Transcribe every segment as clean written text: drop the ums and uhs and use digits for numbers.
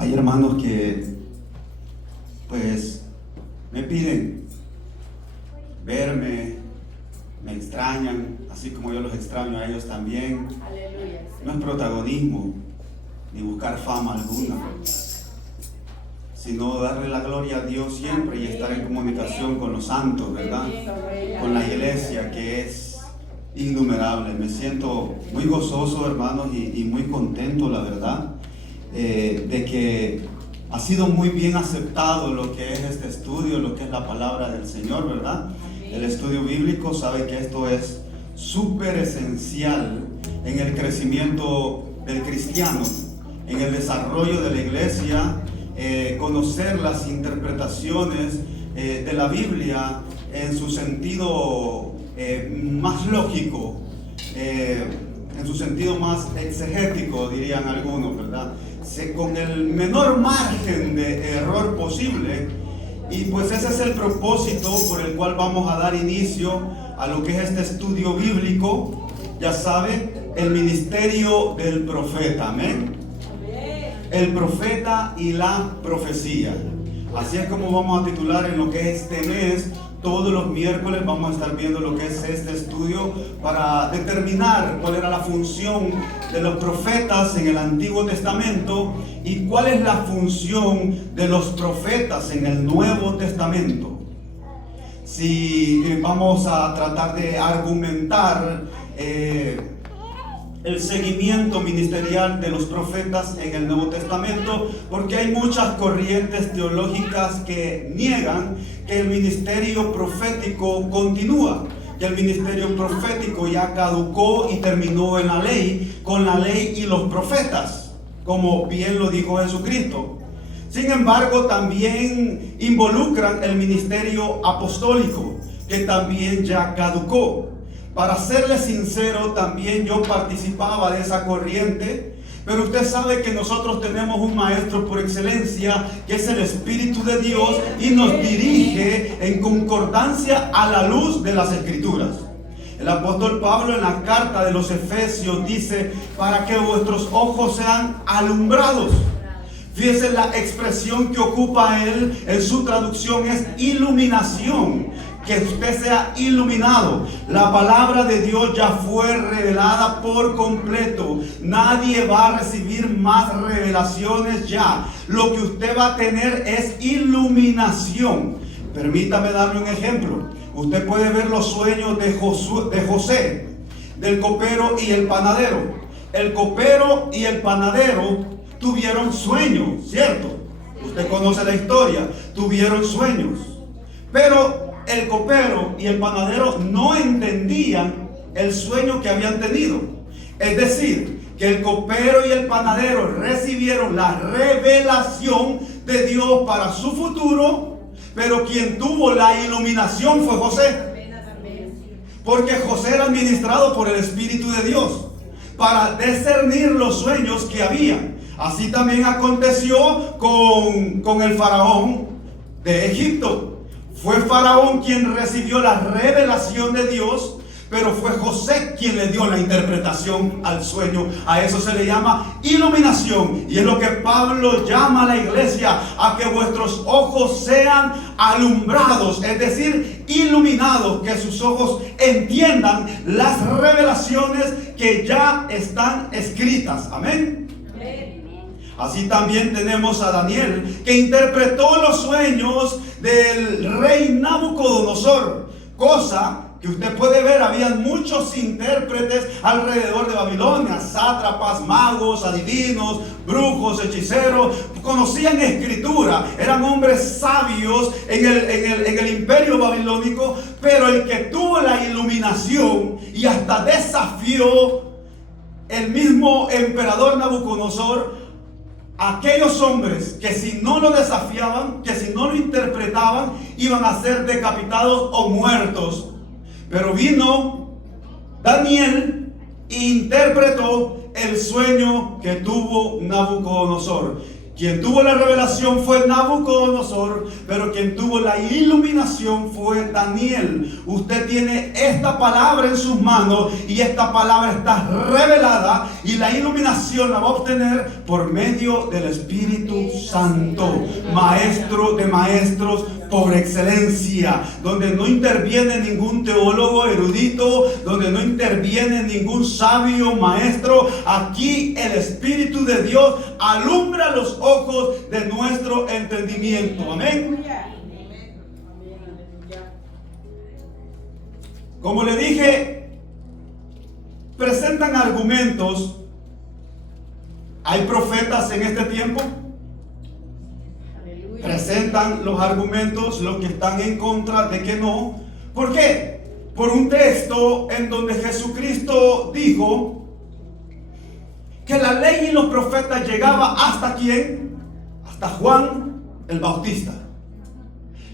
Hay hermanos que pues me piden verme, me extrañan, así como yo los extraño a ellos también. Aleluya. No es protagonismo ni buscar fama alguna, sino darle la gloria a Dios siempre y estar en comunicación con los santos, ¿verdad? Con la iglesia, que es innumerable. Me siento muy gozoso, hermanos, y muy contento, la verdad, de que ha sido muy bien aceptado lo que es este estudio, lo que es la palabra del Señor, ¿verdad? El estudio bíblico. Sabe que esto es súper esencial en el crecimiento del cristiano, en el desarrollo de la iglesia. Conocer las interpretaciones de la Biblia en su sentido más lógico, en su sentido más exegético, dirían algunos, ¿verdad? Con el menor margen de error posible. Y pues ese es el propósito por el cual vamos a dar inicio a lo que es este estudio bíblico. Ya sabe, el ministerio del profeta, amén. El profeta y la profecía. Así es como vamos a titular en lo que es este mes. Todos los miércoles vamos a estar viendo lo que es este estudio para determinar cuál era la función de los profetas en el Antiguo Testamento y cuál es la función de los profetas en el Nuevo Testamento. Si vamos a tratar de argumentar el seguimiento ministerial de los profetas en el Nuevo Testamento, porque hay muchas corrientes teológicas que niegan que el ministerio profético continúa, que el ministerio profético ya caducó y terminó en la ley, con la ley y los profetas, como bien lo dijo Jesucristo. Sin embargo, también involucran el ministerio apostólico, que también ya caducó. Para serle sincero, también yo participaba de esa corriente, pero usted sabe que nosotros tenemos un maestro por excelencia, que es el Espíritu de Dios, y nos dirige en concordancia a la luz de las Escrituras. El apóstol Pablo en la carta de los Efesios dice, para que vuestros ojos sean alumbrados. Fíjese la expresión que ocupa él en su traducción es iluminación. Que usted sea iluminado. La palabra de Dios ya fue revelada por completo. Nadie va a recibir más revelaciones ya. Lo que usted va a tener es iluminación. Permítame darle un ejemplo. Usted puede ver los sueños de José, del copero y el panadero. El copero y el panadero tuvieron sueños, ¿cierto? Usted conoce la historia. Tuvieron sueños. Pero el copero y el panadero no entendían el sueño que habían tenido. Es decir, que el copero y el panadero recibieron la revelación de Dios para su futuro, pero quien tuvo la iluminación fue José. Porque José era administrado por el Espíritu de Dios para discernir los sueños que había. Así también aconteció con el faraón de Egipto. Fue Faraón quien recibió la revelación de Dios, pero fue José quien le dio la interpretación al sueño. A eso se le llama iluminación. Y es lo que Pablo llama a la iglesia, a que vuestros ojos sean alumbrados, es decir, iluminados, que sus ojos entiendan las revelaciones que ya están escritas. Amén. Así también tenemos a Daniel, que interpretó los sueños del rey Nabucodonosor, cosa que usted puede ver, habían muchos intérpretes alrededor de Babilonia, sátrapas, magos, adivinos, brujos, hechiceros, conocían escritura, eran hombres sabios en el imperio babilónico, pero el que tuvo la iluminación y hasta desafió el mismo emperador Nabucodonosor, aquellos hombres que si no lo desafiaban, que si no lo interpretaban, iban a ser decapitados o muertos. Pero vino Daniel e interpretó el sueño que tuvo Nabucodonosor. Quien tuvo la revelación fue Nabucodonosor, pero quien tuvo la iluminación fue Daniel. Usted tiene esta palabra en sus manos y esta palabra está revelada profeta, y la iluminación la va a obtener por medio del Espíritu Santo, maestro de maestros por excelencia, donde no interviene ningún teólogo erudito, donde no interviene ningún sabio maestro. Aquí el Espíritu de Dios alumbra los ojos de nuestro entendimiento. Amén. Como le dije, presentan argumentos. ¿Hay profetas en este tiempo? Presentan los argumentos, los que están en contra de que no. ¿Por qué? Por un texto en donde Jesucristo dijo que la ley y los profetas llegaba hasta ¿quién? Hasta Juan el Bautista.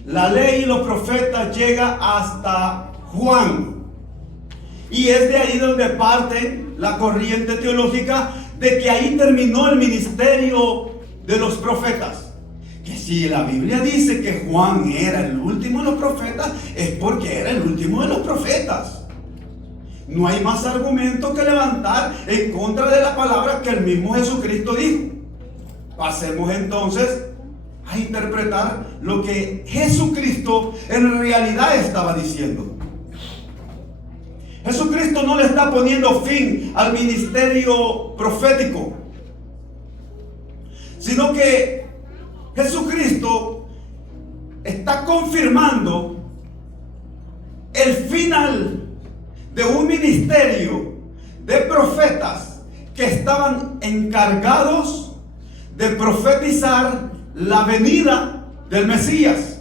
La ley y los profetas llega hasta Juan. Y es de ahí donde parte la corriente teológica de que ahí terminó el ministerio de los profetas. Que si la Biblia dice que Juan era el último de los profetas, es porque era el último de los profetas. No hay más argumento que levantar en contra de la palabra que el mismo Jesucristo dijo. Pasemos entonces a interpretar lo que Jesucristo en realidad estaba diciendo. Jesucristo no le está poniendo fin al ministerio profético, sino que Jesucristo está confirmando el final de un ministerio de profetas que estaban encargados de profetizar la venida del Mesías.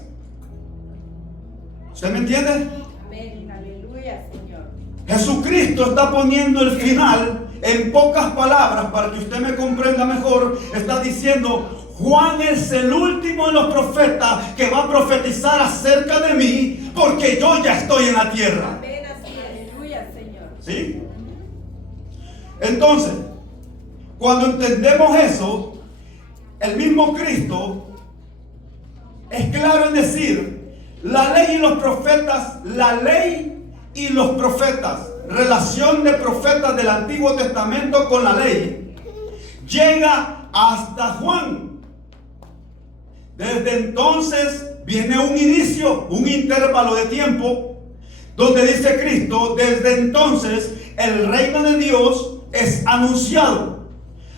¿Usted me entiende? Amén, aleluya, Señor. Jesucristo está poniendo el final en pocas palabras para que usted me comprenda mejor. Está diciendo: Juan es el último de los profetas que va a profetizar acerca de mí, porque yo ya estoy en la tierra. Amén, así, aleluya, Señor. ¿Sí? Entonces, cuando entendemos eso, el mismo Cristo es claro en decir: la ley y los profetas, la ley y los profetas, relación de profetas del Antiguo Testamento con la ley, llega hasta Juan. Desde entonces viene un inicio, un intervalo de tiempo, donde dice Cristo: desde entonces el reino de Dios es anunciado.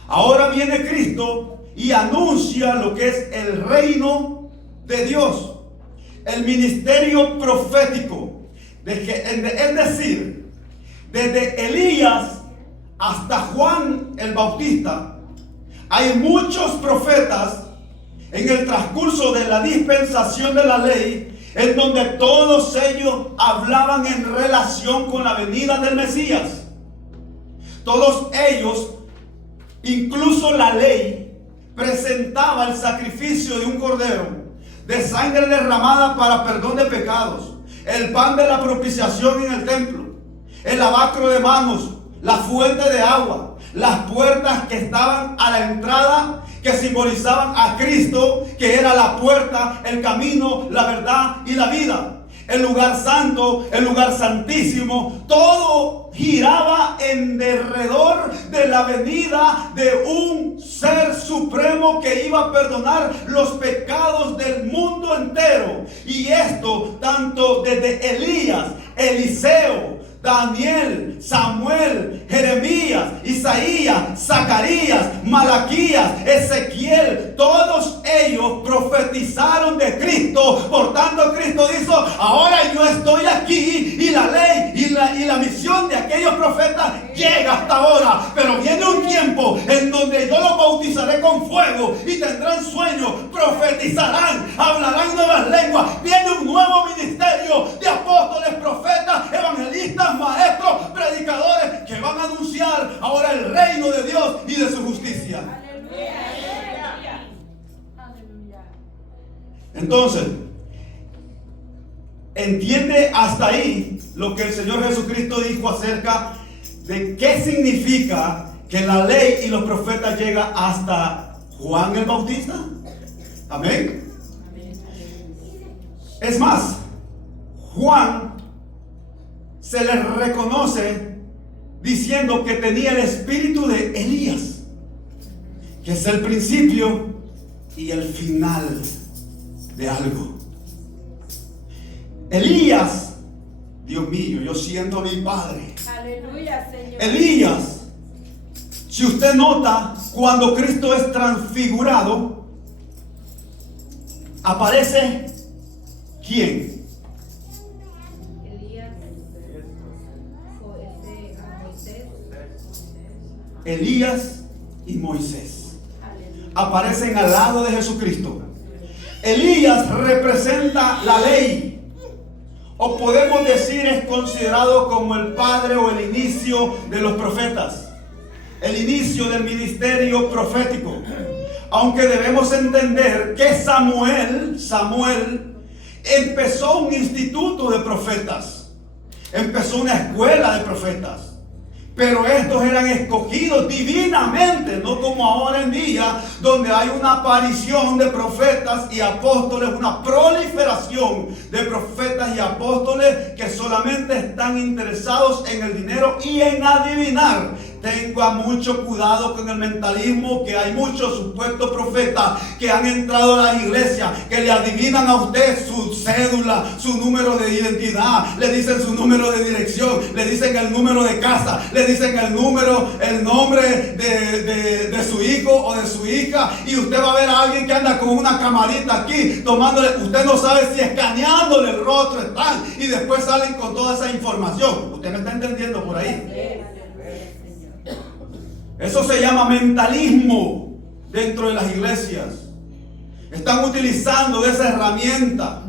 Ahora viene Cristo y anuncia lo que es el reino de Dios, el ministerio profético, es decir, desde Elías hasta Juan el Bautista, hay muchos profetas en el transcurso de la dispensación de la ley, en donde todos ellos hablaban en relación con la venida del Mesías. Todos ellos, incluso la ley, presentaba el sacrificio de un cordero, de sangre derramada para perdón de pecados, el pan de la propiciación en el templo, el lavacro de manos, la fuente de agua, las puertas que estaban a la entrada, que simbolizaban a Cristo, que era la puerta, el camino, la verdad y la vida. El lugar santo, el lugar santísimo, todo giraba en derredor de la venida de un ser supremo que iba a perdonar los pecados del mundo entero. Y esto tanto desde Elías, Eliseo, Daniel, Samuel, Jeremías, Isaías, Zacarías, Malaquías, Ezequiel, todos ellos profetizaron de Cristo. Por tanto, Cristo dijo: ahora yo estoy aquí, y la ley y la misión de aquellos profetas llega hasta ahora. Pero viene un tiempo en donde yo los bautizaré con fuego y tendrán sueños, profetizarán, hablarán nuevas lenguas. Viene un nuevo ministerio de apóstoles, profetas, evangelistas, maestros, predicadores, que van a anunciar ahora el reino de Dios y de su justicia. Aleluya. Aleluya. Entonces, entiende hasta ahí lo que el Señor Jesucristo dijo acerca de qué significa que la ley y los profetas llegan hasta Juan el Bautista. Amén. Es más, Juan se le reconoce diciendo que tenía el Espíritu que es el principio y el final de algo. Elías, Dios mío, yo siento a mi Padre. Aleluya, Señor. Elías, si usted nota, cuando Cristo es transfigurado, aparece ¿quién? Elías, Moisés. Elías y Moisés Aleluya. aparecen al lado de Jesucristo. Elías representa la ley, o podemos decir es considerado como el padre o el inicio de los profetas, el inicio del ministerio profético. Aunque debemos entender que Samuel empezó un instituto de profetas, empezó una escuela de profetas. Pero estos eran escogidos divinamente, no como ahora en día, donde hay una aparición de profetas y apóstoles, una proliferación de profetas y apóstoles que solamente están interesados en el dinero y en adivinar. Tenga mucho cuidado con el mentalismo, que hay muchos supuestos profetas que han entrado a las iglesias, que le adivinan a usted su cédula, su número de identidad, le dicen su número de dirección, le dicen el número de casa, le dicen el nombre de su hijo o de su hija, y usted va a ver a alguien que anda con una camarita aquí, tomándole, usted no sabe si escaneándole el rostro están, y después salen con toda esa información. ¿Usted me está entendiendo por ahí? Eso se llama mentalismo dentro de las iglesias. Están utilizando de esa herramienta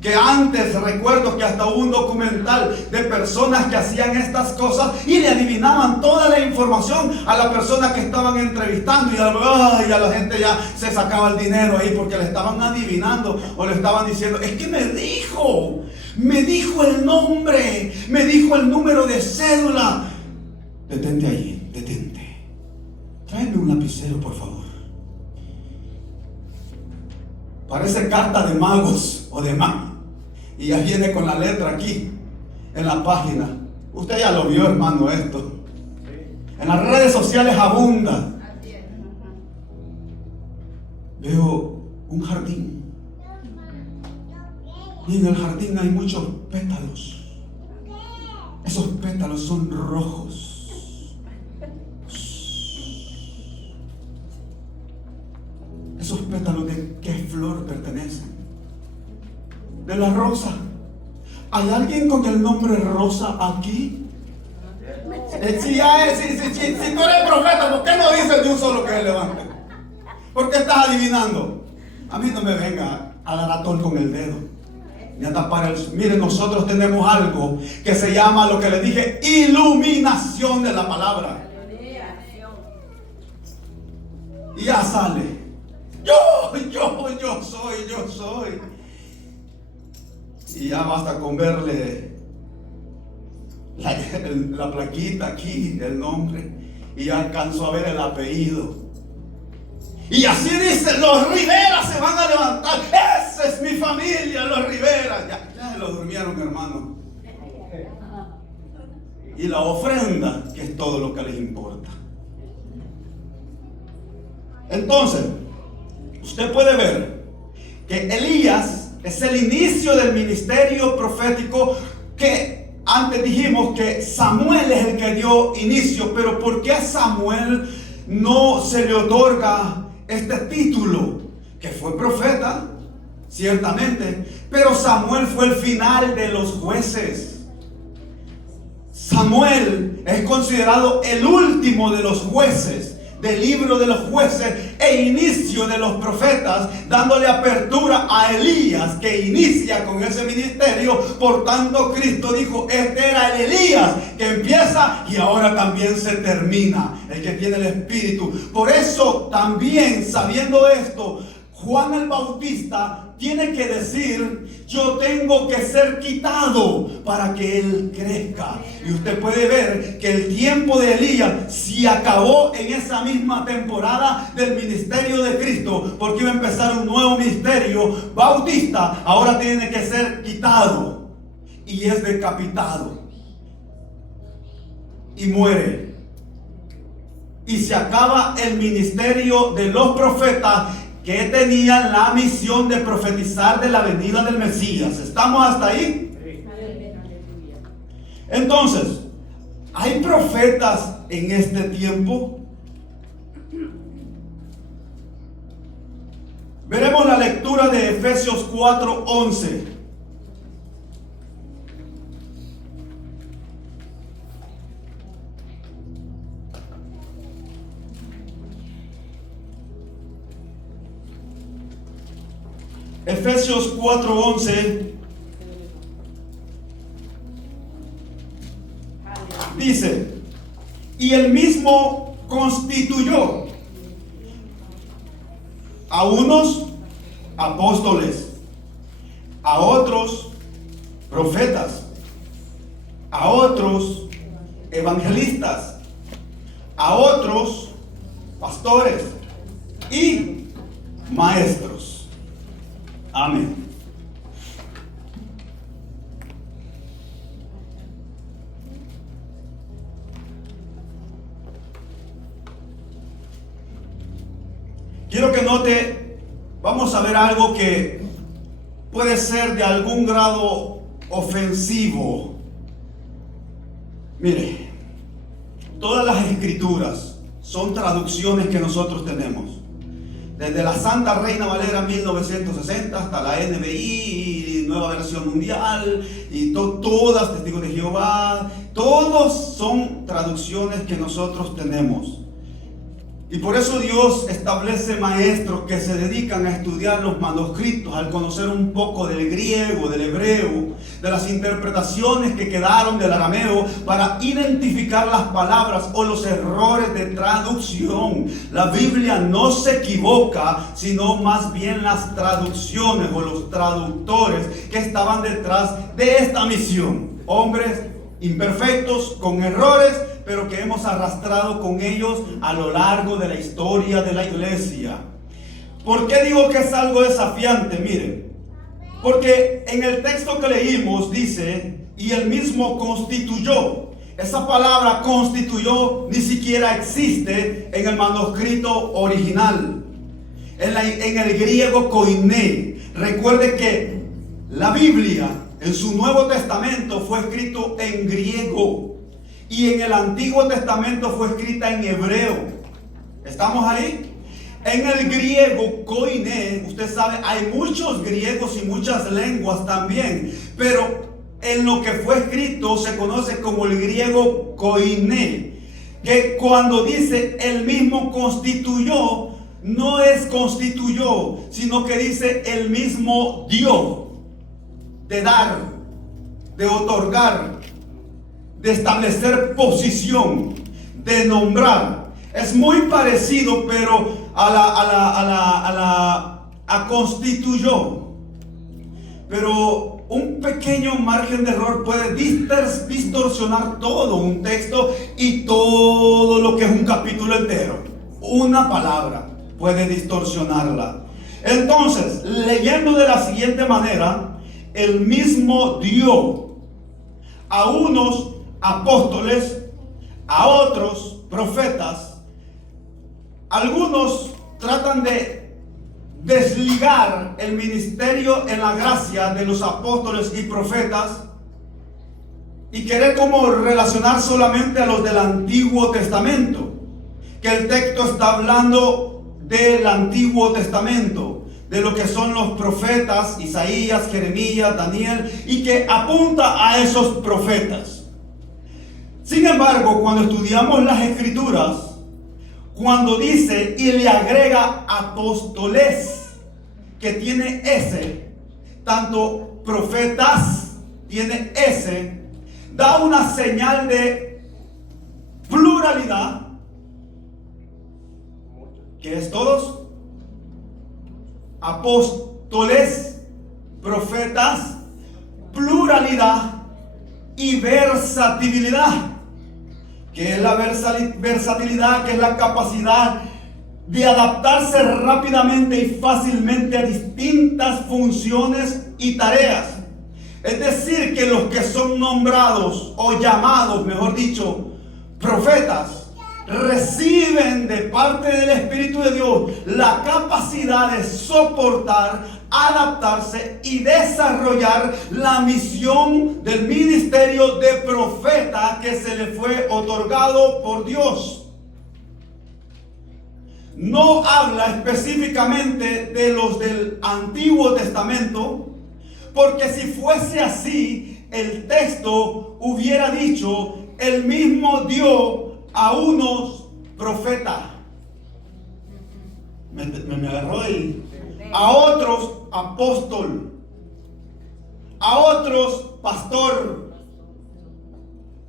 que antes, recuerdo que hasta hubo un documental de personas que hacían estas cosas y le adivinaban toda la información a la persona que estaban entrevistando, y a la gente ya se sacaba el dinero ahí porque le estaban adivinando o le estaban diciendo, es que me dijo el nombre, me dijo el número de cédula. Detente ahí, detente. Tráeme un lapicero, por favor. Parece carta de magos o de magos. Y ya viene con la letra aquí, en la página. Usted ya lo vio, hermano, esto. En las redes sociales abunda. Veo un jardín. Y en el jardín hay muchos pétalos. Esos pétalos son rojos. Esos pétalos, ¿de qué flor pertenecen? De la rosa. ¿Hay alguien con el nombre Rosa aquí? Si tú eres profeta, ¿por qué no dices de un solo que se levante? ¿Por qué estás adivinando? A mí no me venga a dar atol con el dedo, ni a tapar el... Mire, nosotros tenemos algo que se llama, lo que le dije, iluminación de la palabra. Y ya sale. Yo soy. Y ya basta con verle la plaquita aquí, el nombre, y ya alcanzo a ver el apellido. Y así dice, los Rivera se van a levantar. Esa es mi familia, los Rivera. Ya lo durmieron, hermano. Y la ofrenda, que es todo lo que les importa. Entonces, usted puede ver que Elías es el inicio del ministerio profético, que antes dijimos que Samuel es el que dio inicio. Pero ¿por qué a Samuel no se le otorga este título? Que fue profeta, ciertamente, pero Samuel fue el final de los jueces. Samuel es considerado el último de los jueces, del libro de los jueces, e inicio de los profetas, dándole apertura a Elías, que inicia con ese ministerio. Por tanto, Cristo dijo, este era el Elías que empieza y ahora también se termina, el que tiene el Espíritu. Por eso también, sabiendo esto, Juan el Bautista tiene que decir, yo tengo que ser quitado para que él crezca. Y usted puede ver que el tiempo de Elías se acabó en esa misma temporada del ministerio de Cristo, porque iba a empezar un nuevo ministerio. Bautista ahora tiene que ser quitado y es decapitado y muere. y se acaba el ministerio de los profetas que tenían la misión de profetizar de la venida del Mesías. ¿Estamos hasta ahí? Aleluya. Entonces, ¿hay profetas en este tiempo? Veremos la lectura de Efesios 4:11. Efesios 4:11 dice: y él mismo constituyó a unos apóstoles, a otros profetas, a otros evangelistas, a otros pastores y maestros. Amén. Quiero que note, vamos a ver algo que puede ser de algún grado ofensivo. Mire, todas las escrituras son traducciones que nosotros tenemos. Desde la Santa Reina Valera 1960 hasta la NBI, Nueva Versión Mundial, y todas, Testigos de Jehová, todos son traducciones que nosotros tenemos. Y por eso Dios establece maestros que se dedican a estudiar los manuscritos, al conocer un poco del griego, del hebreo, de las interpretaciones que quedaron del arameo, para identificar las palabras o los errores de traducción. La Biblia no se equivoca, sino más bien las traducciones o los traductores que estaban detrás de esta misión. Hombres imperfectos, con errores, pero que hemos arrastrado con ellos a lo largo de la historia de la iglesia. ¿Por qué digo que es algo desafiante? Miren, porque en el texto que leímos dice, y él mismo constituyó. Esa palabra constituyó ni siquiera existe en el manuscrito original. En el griego koiné. Recuerde que la Biblia en su Nuevo Testamento fue escrito en griego. Y en el Antiguo Testamento fue escrita en hebreo. ¿Estamos ahí? En el griego, koiné, usted sabe, hay muchos griegos y muchas lenguas también. Pero en lo que fue escrito se conoce como el griego koiné. Que cuando dice el mismo constituyó, no es constituyó, sino que dice el mismo dio. De dar, de otorgar, de establecer posición, de nombrar. Es muy parecido, pero a constituyó. Pero un pequeño margen de error puede distorsionar todo un texto y todo lo que es un capítulo entero. Una palabra puede distorsionarla. Entonces, leyendo de la siguiente manera, el mismo dio a unos apóstoles, a otros profetas. Algunos tratan de desligar el ministerio en la gracia de los apóstoles y profetas y querer como relacionar solamente a los del Antiguo Testamento, que el texto está hablando del Antiguo Testamento, de lo que son los profetas Isaías, Jeremías, Daniel, y que apunta a esos profetas. Sin embargo, cuando estudiamos las escrituras, cuando dice y le agrega apóstoles, que tiene ese, tanto profetas tiene ese, da una señal de pluralidad, que es todos, apóstoles, profetas, pluralidad y versatilidad. Que es la versatilidad, que es la capacidad de adaptarse rápidamente y fácilmente a distintas funciones y tareas. Es decir, que los que son nombrados o llamados, mejor dicho, profetas, reciben de parte del Espíritu de Dios la capacidad de soportar, adaptarse y desarrollar la misión del ministerio de profeta que se le fue otorgado por Dios. No habla específicamente de los del Antiguo Testamento, porque si fuese así, el texto hubiera dicho: el mismo dio a unos profetas. Me agarró ahí. A otros apóstol, a otros pastor,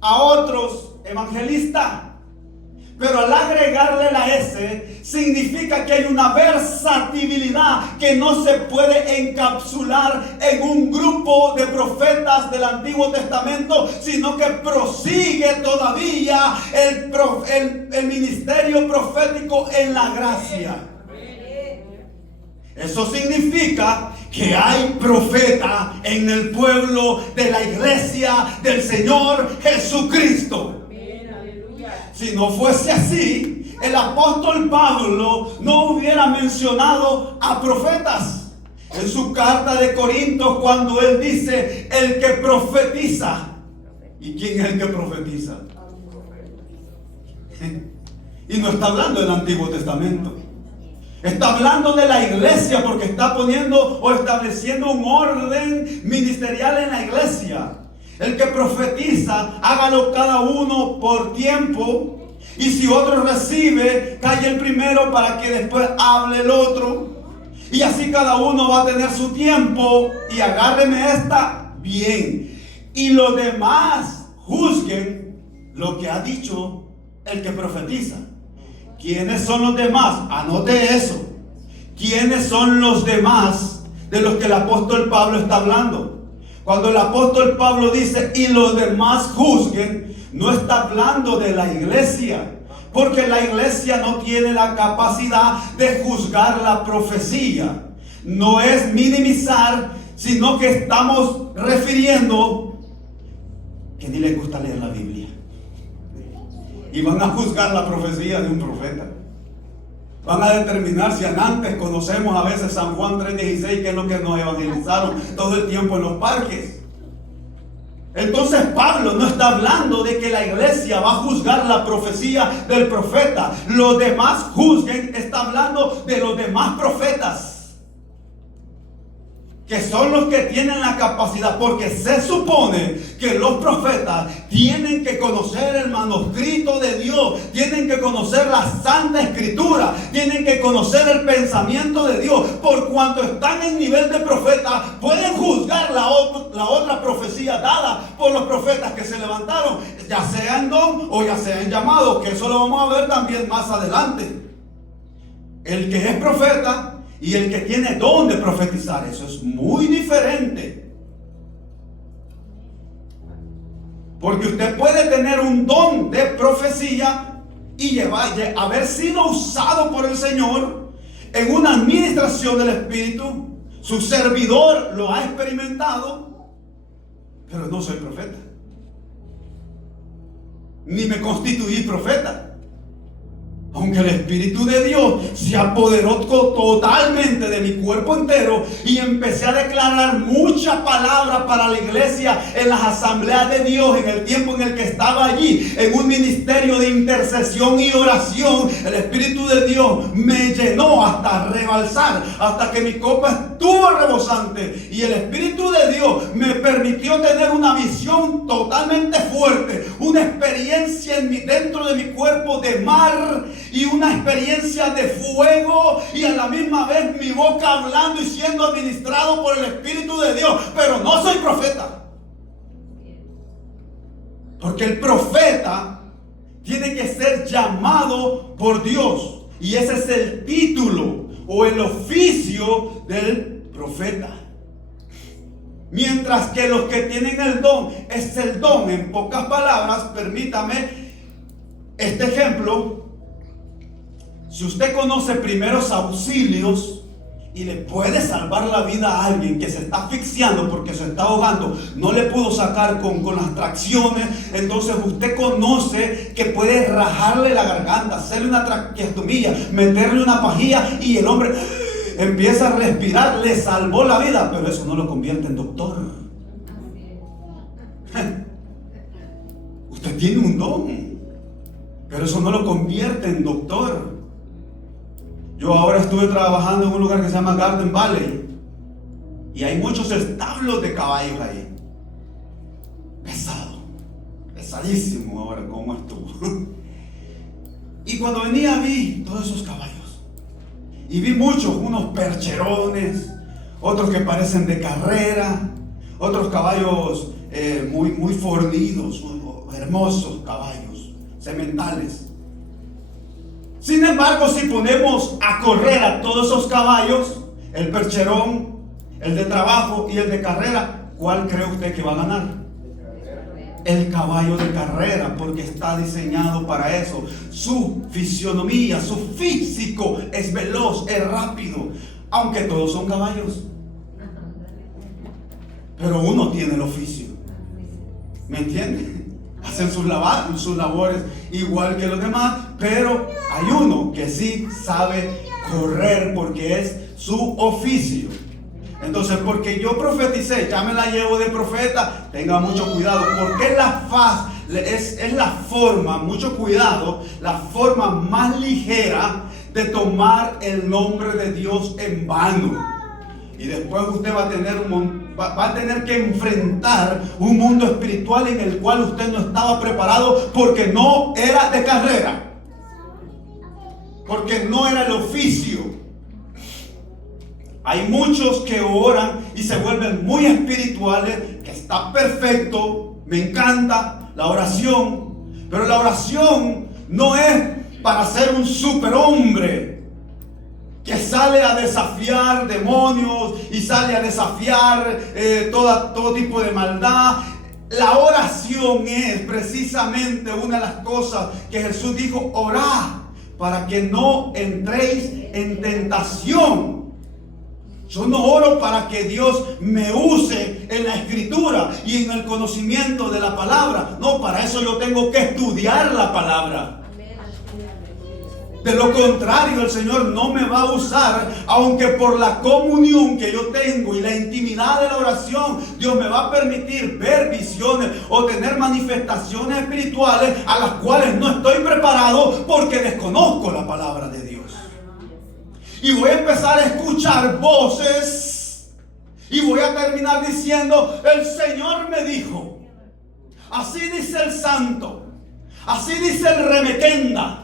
a otros evangelista. Pero al agregarle la S, significa que hay una versatilidad que no se puede encapsular en un grupo de profetas del Antiguo Testamento, sino que prosigue todavía el ministerio profético en la gracia. Eso significa que hay profeta en el pueblo de la iglesia del Señor Jesucristo. Si no fuese así, el apóstol Pablo no hubiera mencionado a profetas. En su carta de Corintios, cuando él dice: el que profetiza. ¿Y quién es el que profetiza? Y no está hablando del Antiguo Testamento. Está hablando de la iglesia, porque está poniendo o estableciendo un orden ministerial en la iglesia. El que profetiza, hágalo cada uno por tiempo. Y si otro recibe, calle el primero para que después hable el otro. Y así cada uno va a tener su tiempo. Y agárreme esta bien. Y los demás juzguen lo que ha dicho el que profetiza. ¿Quiénes son los demás? Anote eso. ¿Quiénes son los demás de los que el apóstol Pablo está hablando? Cuando el apóstol Pablo dice: y los demás juzguen, no está hablando de la iglesia, porque la iglesia no tiene la capacidad de juzgar la profecía. No es minimizar, sino que estamos refiriendo que ni les gusta leer la Biblia y van a juzgar la profecía de un profeta. Van a determinar si antes conocemos a veces San Juan 3:16, que es lo que nos evangelizaron todo el tiempo en los parques. Entonces Pablo no está hablando de que la iglesia va a juzgar la profecía del profeta. Los demás juzguen, está hablando de los demás profetas, que son los que tienen la capacidad, porque se supone que los profetas tienen que conocer el manuscrito de Dios, tienen que conocer la Santa Escritura, tienen que conocer el pensamiento de Dios. Por cuanto están en nivel de profeta, pueden juzgar la otra profecía dada por los profetas que se levantaron, ya sea en don o ya sea en llamado, que eso lo vamos a ver también más adelante. El que es profeta y el que tiene don de profetizar, eso es muy diferente. Porque usted puede tener un don de profecía y haber sido usado por el Señor en una administración del Espíritu. Su servidor lo ha experimentado, pero no soy profeta, ni me constituí profeta. Aunque el Espíritu de Dios se apoderó totalmente de mi cuerpo entero y empecé a declarar muchas palabras para la iglesia en las asambleas de Dios, en el tiempo en el que estaba allí, en un ministerio de intercesión y oración, el Espíritu de Dios me llenó hasta rebalsar, hasta que mi copa estuvo rebosante. Y el Espíritu de Dios me permitió tener una visión totalmente fuerte, una experiencia dentro de mi cuerpo de mar, y una experiencia de fuego, y a la misma vez mi boca hablando y siendo administrado por el Espíritu de Dios. Pero no soy profeta, porque el profeta tiene que ser llamado por Dios, y ese es el título o el oficio del profeta. Mientras que los que tienen el don, es el don. En pocas palabras, permítame este ejemplo. Si usted conoce primeros auxilios y le puede salvar la vida a alguien que se está asfixiando porque se está ahogando, no le pudo sacar con las tracciones, entonces usted conoce que puede rajarle la garganta, hacerle una traqueostomía, meterle una pajilla y el hombre empieza a respirar, le salvó la vida, pero eso no lo convierte en doctor. Usted tiene un don, pero eso no lo convierte en doctor. Yo ahora estuve trabajando en un lugar que se llama Garden Valley y hay muchos establos de caballos ahí. Pesado, pesadísimo ahora como estuvo. Y cuando venía vi todos esos caballos y vi muchos, unos percherones, otros que parecen de carrera, otros caballos muy fornidos, hermosos caballos, sementales. Sin embargo, si ponemos a correr a todos esos caballos, el percherón, el de trabajo y el de carrera, ¿cuál cree usted que va a ganar? El caballo de carrera, porque está diseñado para eso. Su fisionomía, su físico es veloz, es rápido, aunque todos son caballos. Pero uno tiene el oficio. ¿Me entiende? Hacen sus labores igual que los demás, pero hay uno que sí sabe correr porque es su oficio. Entonces, porque yo profeticé, ya me la llevo de profeta, tenga mucho cuidado, porque es la forma, mucho cuidado, la forma más ligera de tomar el nombre de Dios en vano. Y después usted va a tener que enfrentar un mundo espiritual en el cual usted no estaba preparado porque no era de carrera, porque no era el oficio. Hay muchos que oran y se vuelven muy espirituales, que está perfecto, me encanta la oración, pero la oración no es para ser un superhombre que sale a desafiar demonios y sale a desafiar todo tipo de maldad. La oración es precisamente una de las cosas que Jesús dijo: orad para que no entréis en tentación. Yo no oro para que Dios me use en la escritura y en el conocimiento de la palabra. No, para eso yo tengo que estudiar la palabra. De lo contrario, el Señor no me va a usar, aunque por la comunión que yo tengo y la intimidad de la oración, Dios me va a permitir ver visiones o tener manifestaciones espirituales a las cuales no estoy preparado porque desconozco la palabra de Dios. Y voy a empezar a escuchar voces y voy a terminar diciendo: el Señor me dijo, así dice el santo, así dice el remequenda.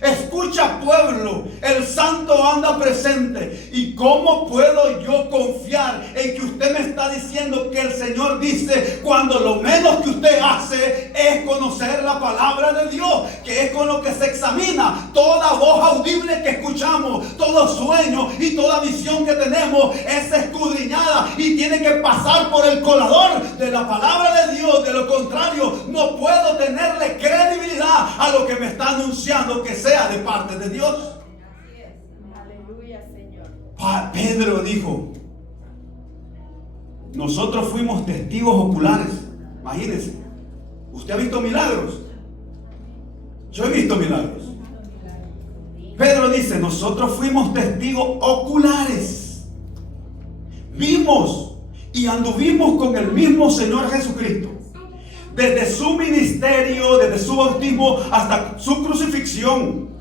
Escucha, pueblo, el santo anda presente. ¿Y cómo puedo yo confiar en que usted me está diciendo que el Señor dice, cuando lo menos que usted hace es conocer la palabra de Dios, que es con lo que se examina toda voz audible que escuchamos, todo sueño y toda visión que tenemos es escudriñada y tiene que pasar por el colador de la palabra de Dios? De lo contrario, no puedo tenerle credibilidad a lo que me está anunciando que sea de parte de Dios. Así es. Aleluya, Señor. Pedro dijo: nosotros fuimos testigos oculares. Imagínense, ¿usted ha visto milagros? Yo he visto milagros. Pedro dice: nosotros fuimos testigos oculares. Vimos y anduvimos con el mismo Señor Jesucristo. Desde su ministerio, desde su bautismo hasta su crucifixión.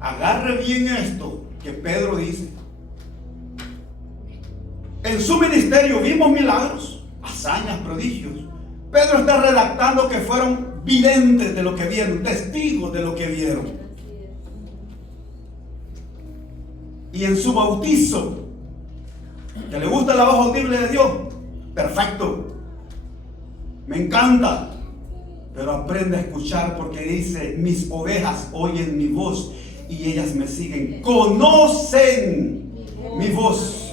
Agarre bien esto que Pedro dice. En su ministerio vimos milagros, hazañas, prodigios. Pedro está redactando que fueron videntes de lo que vieron, testigos de lo que vieron. Y en su bautizo, que le gusta la voz audible de Dios, perfecto. Me encanta, pero aprende a escuchar, porque dice: mis ovejas oyen mi voz y ellas me siguen, conocen mi voz.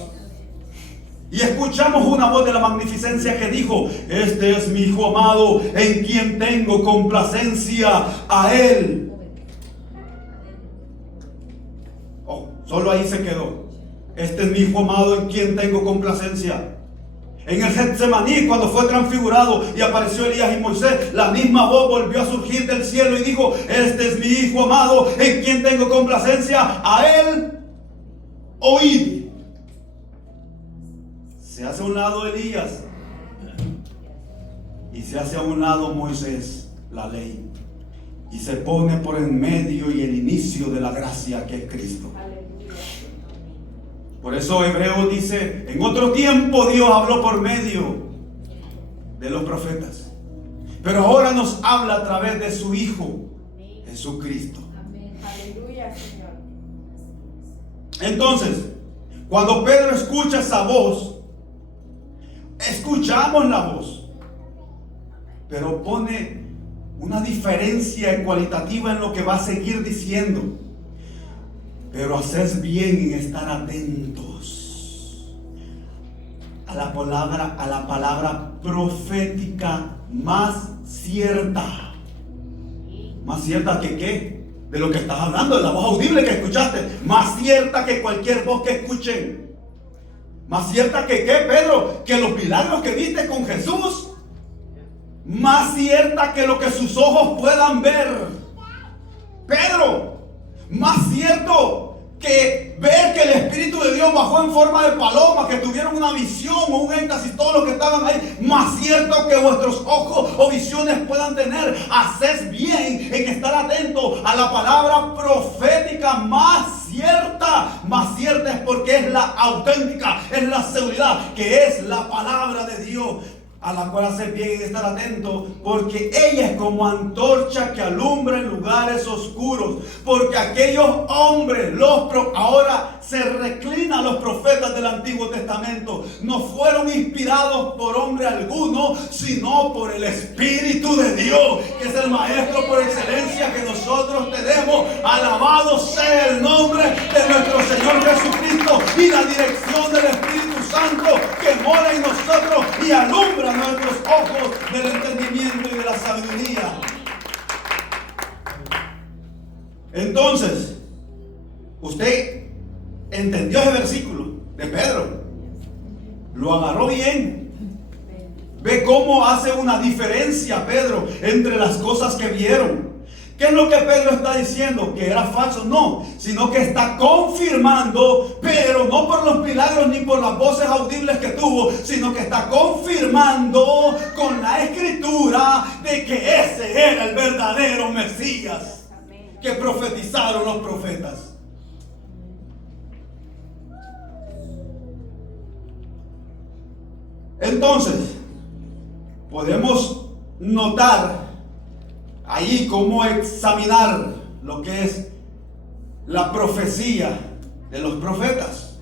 Y escuchamos una voz de la magnificencia que dijo: este es mi hijo amado, en quien tengo complacencia, a él. Oh, solo ahí se quedó. Este es mi hijo amado en quien tengo complacencia. En el Getsemaní, cuando fue transfigurado y apareció Elías y Moisés, la misma voz volvió a surgir del cielo y dijo: este es mi hijo amado en quien tengo complacencia, a él oíd. Se hace a un lado Elías y se hace a un lado Moisés, la ley, y se pone por en medio y el inicio de la gracia que es Cristo. Por eso Hebreo dice: en otro tiempo Dios habló por medio de los profetas, pero ahora nos habla a través de su Hijo Jesucristo. Aleluya, Señor. Entonces, cuando Pedro escucha esa voz, escuchamos la voz, pero pone una diferencia cualitativa en lo que va a seguir diciendo. Pero haced bien en estar atentos a la palabra profética más cierta. ¿Más cierta que qué? De lo que estás hablando, de la voz audible que escuchaste. Más cierta que cualquier voz que escuchen. Más cierta que qué, Pedro, que los milagros que viste con Jesús. Más cierta que lo que sus ojos puedan ver. Pedro, más cierto que ver que el Espíritu de Dios bajó en forma de paloma, que tuvieron una visión o un éxtasis, todos los que estaban ahí. Más cierto que vuestros ojos o visiones puedan tener. Haced bien en estar atentos a la palabra profética más cierta. Más cierta es porque es la auténtica, es la seguridad, que es la palabra de Dios, a la cual hacer bien en estar atento, porque ella es como antorcha que alumbra en lugares oscuros. Porque aquellos hombres, ahora se reclinan los profetas del Antiguo Testamento, no fueron inspirados por hombre alguno, sino por el Espíritu de Dios, que es el Maestro por excelencia que nosotros tenemos. Alabado sea el nombre de nuestro Señor Jesucristo y la dirección del Espíritu Santo que mora en nosotros y alumbra nuestros ojos del entendimiento y de la sabiduría. Entonces, usted entendió ese versículo de Pedro, lo agarró bien. Ve cómo hace una diferencia Pedro entre las cosas que vieron. ¿Qué es lo que Pedro está diciendo? ¿Que era falso? No, sino que está confirmando, pero no por los milagros ni por las voces audibles que tuvo, sino que está confirmando con la escritura de que ese era el verdadero Mesías que profetizaron los profetas. Entonces, podemos notar ahí cómo examinar lo que es la profecía de los profetas.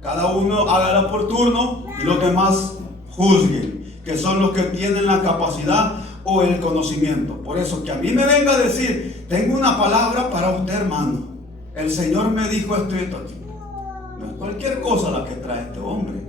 Cada uno hágala por turno y los demás juzguen, que son los que tienen la capacidad o el conocimiento. Por eso que a mí me venga a decir: tengo una palabra para usted, hermano, el Señor me dijo esto y esto. No es cualquier cosa la que trae este hombre.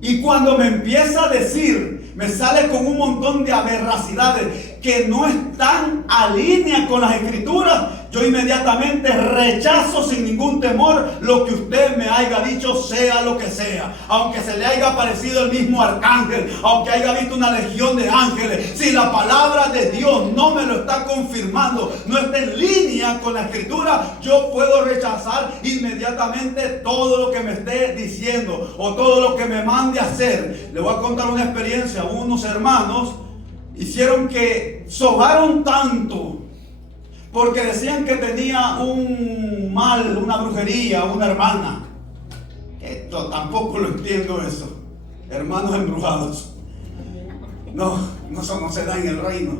Y cuando me empieza a decir, me sale con un montón de aberracidades que no están a línea con las escrituras, yo inmediatamente rechazo sin ningún temor lo que usted me haya dicho, sea lo que sea. Aunque se le haya aparecido el mismo arcángel, aunque haya visto una legión de ángeles, si la palabra de Dios no me lo está confirmando, no está en línea con la escritura, yo puedo rechazar inmediatamente todo lo que me esté diciendo o todo lo que me mande a hacer. Le voy a contar una experiencia. Unos hermanos hicieron que sobaron tanto porque decían que tenía un mal, una brujería, una hermana. Esto tampoco lo entiendo eso. Hermanos embrujados. No se da en el reino.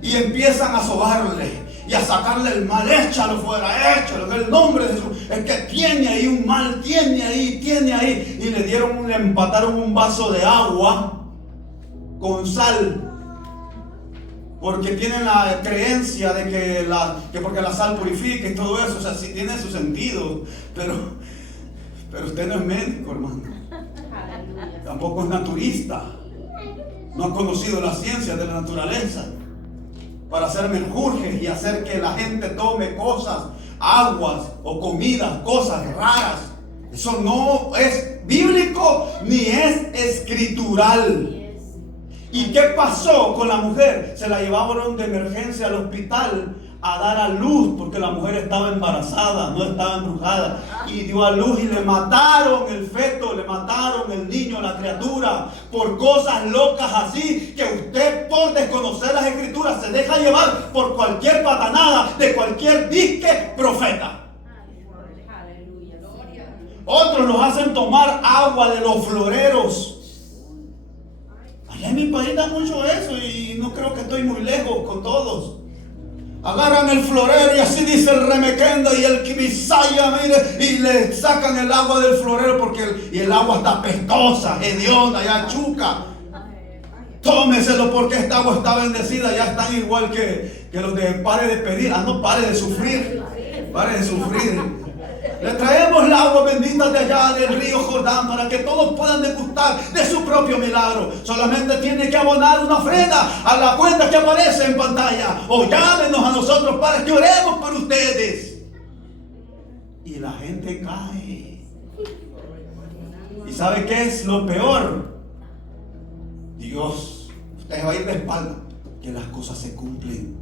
Y empiezan a sobarle y a sacarle el mal. Échalo fuera, échalo, en el nombre de Jesús. Es que tiene ahí un mal, tiene ahí. Y le empataron un vaso de agua con sal. Porque tienen la creencia de que porque la sal purifica y todo eso. O sea, sí tiene su sentido. Pero usted no es médico, hermano. Tampoco es naturista. No ha conocido la ciencia de la naturaleza para hacer menjurjes y hacer que la gente tome cosas, aguas o comidas, cosas raras. Eso no es bíblico ni es escritural. ¿Y qué pasó con la mujer? Se la llevaron de emergencia al hospital a dar a luz porque la mujer estaba embarazada, no estaba embrujada, y dio a luz y le mataron el feto, le mataron el niño, la criatura, por cosas locas así, que usted por desconocer las escrituras se deja llevar por cualquier patanada de cualquier disque profeta. Otros los hacen tomar agua de los floreros. Allá en mi país da mucho eso y no creo que estoy muy lejos con todos. Agarran el florero y así dice el remequendo y el quibisaya, mire, y le sacan el agua del florero porque el agua está pestosa, hedionda, ya chuca. Tómeselo porque esta agua está bendecida. Ya están igual que los de pare de pedir. No, pare de sufrir. Pare de sufrir. Le traemos el agua bendita de allá del río Jordán para que todos puedan degustar de su propio milagro. Solamente tiene que abonar una ofrenda a la cuenta que aparece en pantalla. O llámenos a nosotros para que oremos por ustedes. Y la gente cae. ¿Y sabe qué es lo peor? Dios, usted va a ir de espalda, que las cosas se cumplen.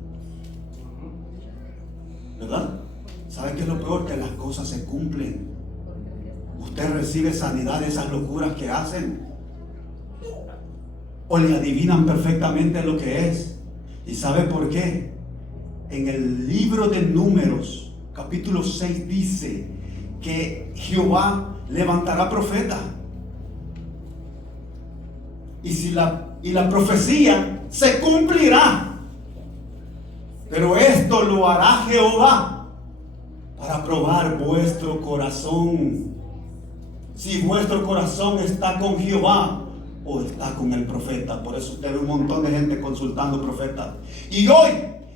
¿Verdad? ¿Sabe qué es lo peor? Que las cosas se cumplen. Usted recibe sanidad de esas locuras que hacen. O le adivinan perfectamente lo que es. ¿Y sabe por qué? En el libro de Números, capítulo 6, dice que Jehová levantará profeta. Y la profecía se cumplirá. Pero esto lo hará Jehová para probar vuestro corazón. Si vuestro corazón está con Jehová o está con el profeta. Por eso usted ve un montón de gente consultando profetas. Y hoy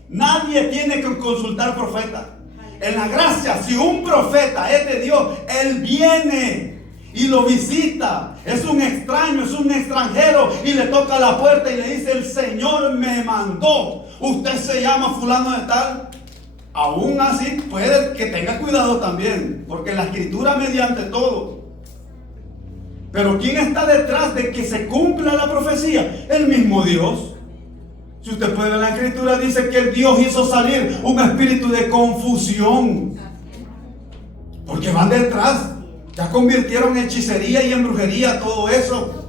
nadie tiene que consultar profetas. En la gracia, si un profeta es de Dios, él viene y lo visita. Es un extraño, es un extranjero y le toca la puerta y le dice: el Señor me mandó. Usted se llama fulano de tal. Aún así puede que tenga cuidado también, porque la escritura mediante todo. Pero ¿quién está detrás de que se cumpla la profecía? El mismo Dios. Si usted puede ver la escritura, dice que Dios hizo salir un espíritu de confusión, porque van detrás. Ya convirtieron en hechicería y en brujería todo eso.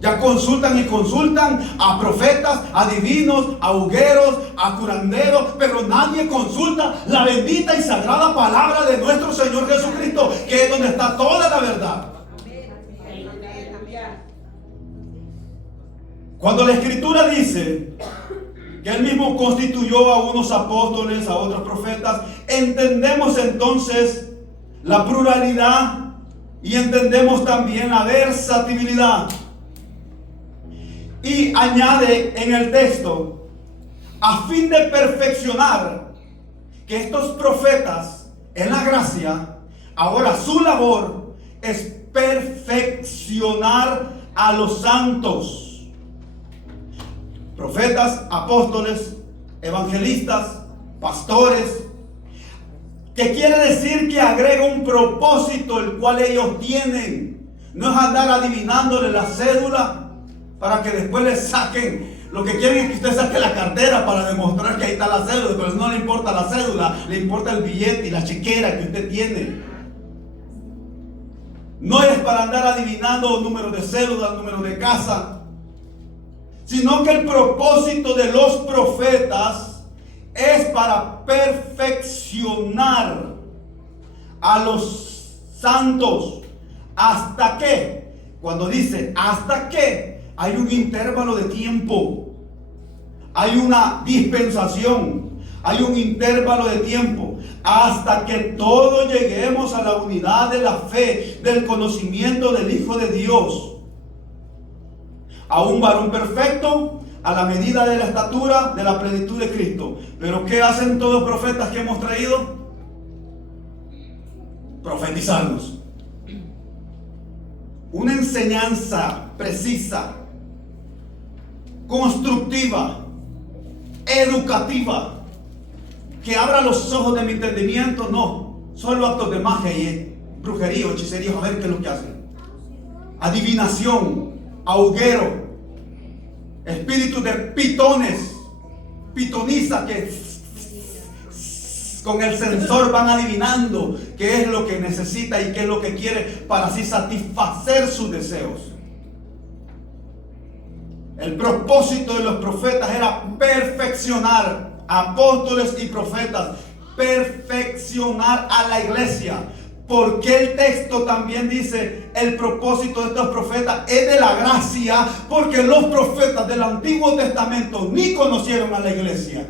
Ya consultan y consultan a profetas, a adivinos, a hugueros, a curanderos, pero nadie consulta la bendita y sagrada palabra de nuestro Señor Jesucristo, que es donde está toda la verdad. Cuando la escritura dice que Él mismo constituyó a unos apóstoles, a otros profetas, entendemos entonces la pluralidad y entendemos también la versatilidad. Y añade en el texto: a fin de perfeccionar, que estos profetas en la gracia, ahora su labor es perfeccionar a los santos. Profetas, apóstoles, evangelistas, pastores, que quiere decir que agrega un propósito el cual ellos tienen. No es andar adivinándole la cédula para que después le saquen. Lo que quieren es que usted saque la cartera para demostrar que ahí está la cédula, pero no le importa la cédula, le importa el billete y la chequera que usted tiene. No es para andar adivinando números de cédula, números de casa, sino que el propósito de los profetas es para perfeccionar a los santos. ¿Hasta qué? Cuando dice hasta qué, hay un intervalo de tiempo, hay una dispensación, hay un intervalo de tiempo, hasta que todos lleguemos a la unidad de la fe, del conocimiento del Hijo de Dios, a un varón perfecto, a la medida de la estatura de la plenitud de Cristo. Pero ¿qué hacen todos los profetas que hemos traído? Profetizarnos. Una enseñanza precisa, constructiva, educativa, que abra los ojos de mi entendimiento, no, solo actos de magia y brujería, hechicería, a ver qué es lo que hacen. Adivinación, auguero, espíritus de pitones, pitoniza que con el sensor van adivinando qué es lo que necesita y qué es lo que quiere para así satisfacer sus deseos. El propósito de los profetas era perfeccionar, apóstoles y profetas, perfeccionar a la iglesia. Porque el texto también dice, el propósito de estos profetas es de la gracia, porque los profetas del Antiguo Testamento ni conocieron a la iglesia.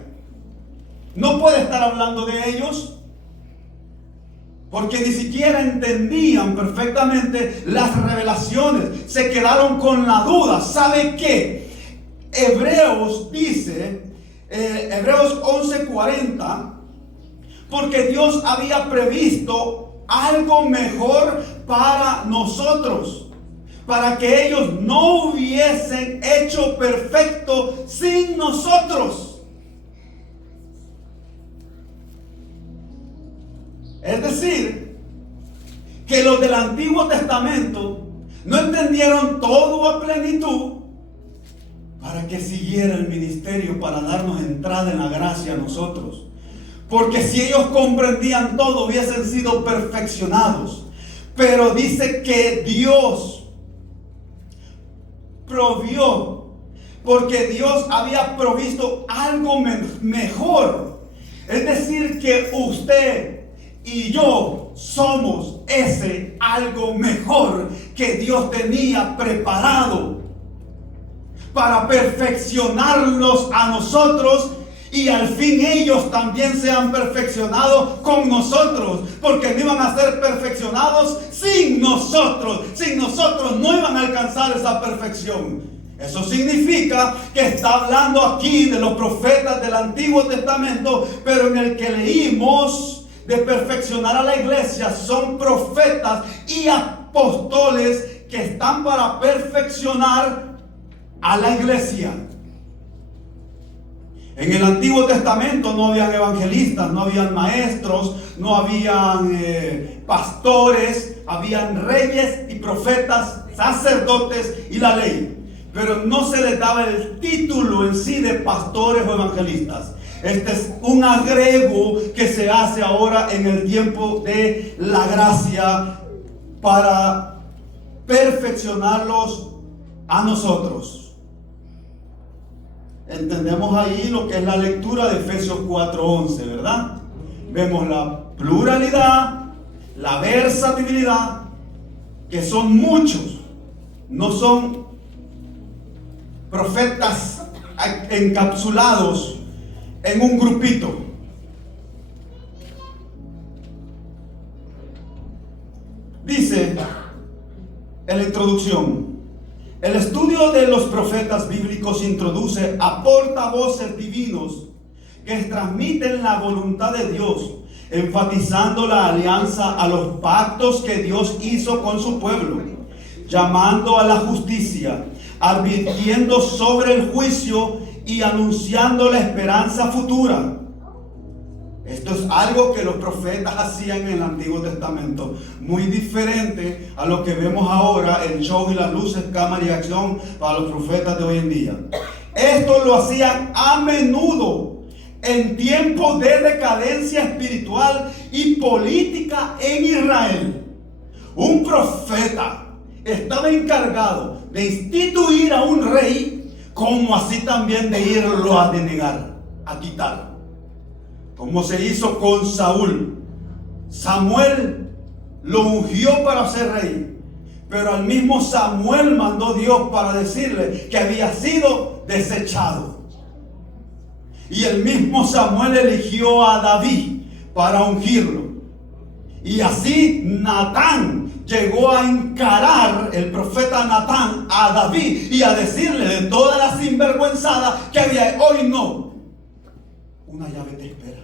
No puede estar hablando de ellos, porque ni siquiera entendían perfectamente las revelaciones. Se quedaron con la duda. ¿Sabe qué? Hebreos dice, Hebreos 11:40, porque Dios había previsto algo mejor para nosotros, para que ellos no hubiesen hecho perfecto sin nosotros. Es decir, que los del Antiguo Testamento no entendieron todo a plenitud para que siguiera el ministerio, para darnos entrada en la gracia a nosotros. Porque si ellos comprendían todo, hubiesen sido perfeccionados. Pero dice que Dios provió, porque Dios había provisto algo mejor. Es decir, que usted y yo somos ese algo mejor que Dios tenía preparado para perfeccionarlos a nosotros, y al fin ellos también sean perfeccionados con nosotros, porque no iban a ser perfeccionados sin nosotros. Sin nosotros no iban a alcanzar esa perfección. Eso significa que está hablando aquí de los profetas del Antiguo Testamento, pero en el que leímos de perfeccionar a la iglesia son profetas y apóstoles que están para perfeccionar a la iglesia. En el Antiguo Testamento no habían evangelistas, no habían maestros, no habían pastores, habían reyes y profetas, sacerdotes y la ley. Pero no se les daba el título en sí de pastores o evangelistas. Este es un agrego que se hace ahora en el tiempo de la gracia para perfeccionarlos a nosotros. Entendemos ahí lo que es la lectura de Efesios 4:11, ¿verdad? Vemos la pluralidad, la versatilidad, que son muchos, no son profetas encapsulados en un grupito. Dice en la introducción: el estudio de los profetas bíblicos introduce a portavoces divinos que transmiten la voluntad de Dios, enfatizando la alianza a los pactos que Dios hizo con su pueblo, llamando a la justicia, advirtiendo sobre el juicio y anunciando la esperanza futura. Esto es algo que los profetas hacían en el Antiguo Testamento, muy diferente a lo que vemos ahora, el show y las luces, cámara y acción para los profetas de hoy en día. Esto lo hacían a menudo en tiempos de decadencia espiritual y política en Israel. Un profeta estaba encargado de instituir a un rey, como así también de irlo a denegar, a quitar. Como se hizo con Saúl. Samuel lo ungió para ser rey, pero al mismo Samuel mandó Dios para decirle que había sido desechado. Y el mismo Samuel eligió a David para ungirlo. Y así Natán llegó a encarar, el profeta Natán, a David y a decirle de toda la sinvergüenzada que había: hoy no, una llave te espera.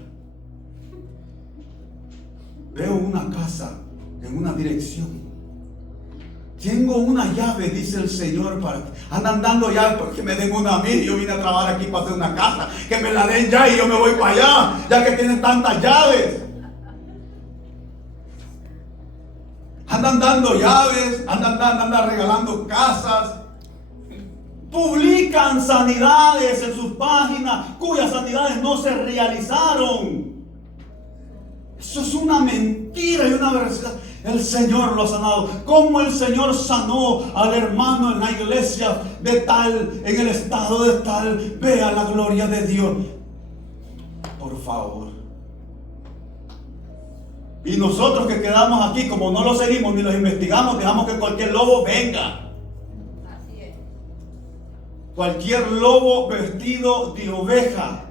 Veo una casa en una dirección. Tengo una llave, dice el Señor, andan dando llaves porque me den una a mí. Yo vine a trabajar aquí para hacer una casa, que me la den ya y yo me voy para allá, ya que tienen tantas llaves. Andan dando llaves, andan regalando casas. Publican sanidades en sus páginas cuyas sanidades no se realizaron. Eso es una mentira y una veracidad. El Señor lo ha sanado. Como el Señor sanó al hermano en la iglesia de tal, en el estado de tal, vea la gloria de Dios. Por favor. Y nosotros que quedamos aquí, como no lo seguimos ni los investigamos, dejamos que cualquier lobo venga. Así es. Cualquier lobo vestido de oveja.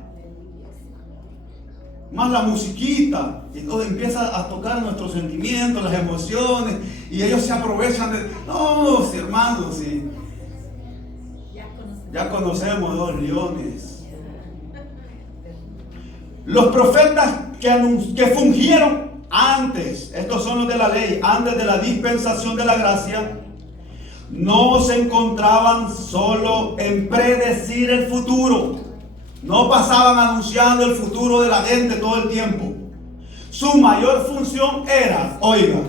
Más la musiquita, y todo empieza a tocar nuestros sentimientos, las emociones, y ellos se aprovechan de... No, sí, hermanos, sí. Ya conocemos dos leones. Los profetas que fungieron antes, estos son los de la ley, antes de la dispensación de la gracia, no se encontraban solo en predecir el futuro. No pasaban anunciando el futuro de la gente todo el tiempo. Su mayor función era, oiga,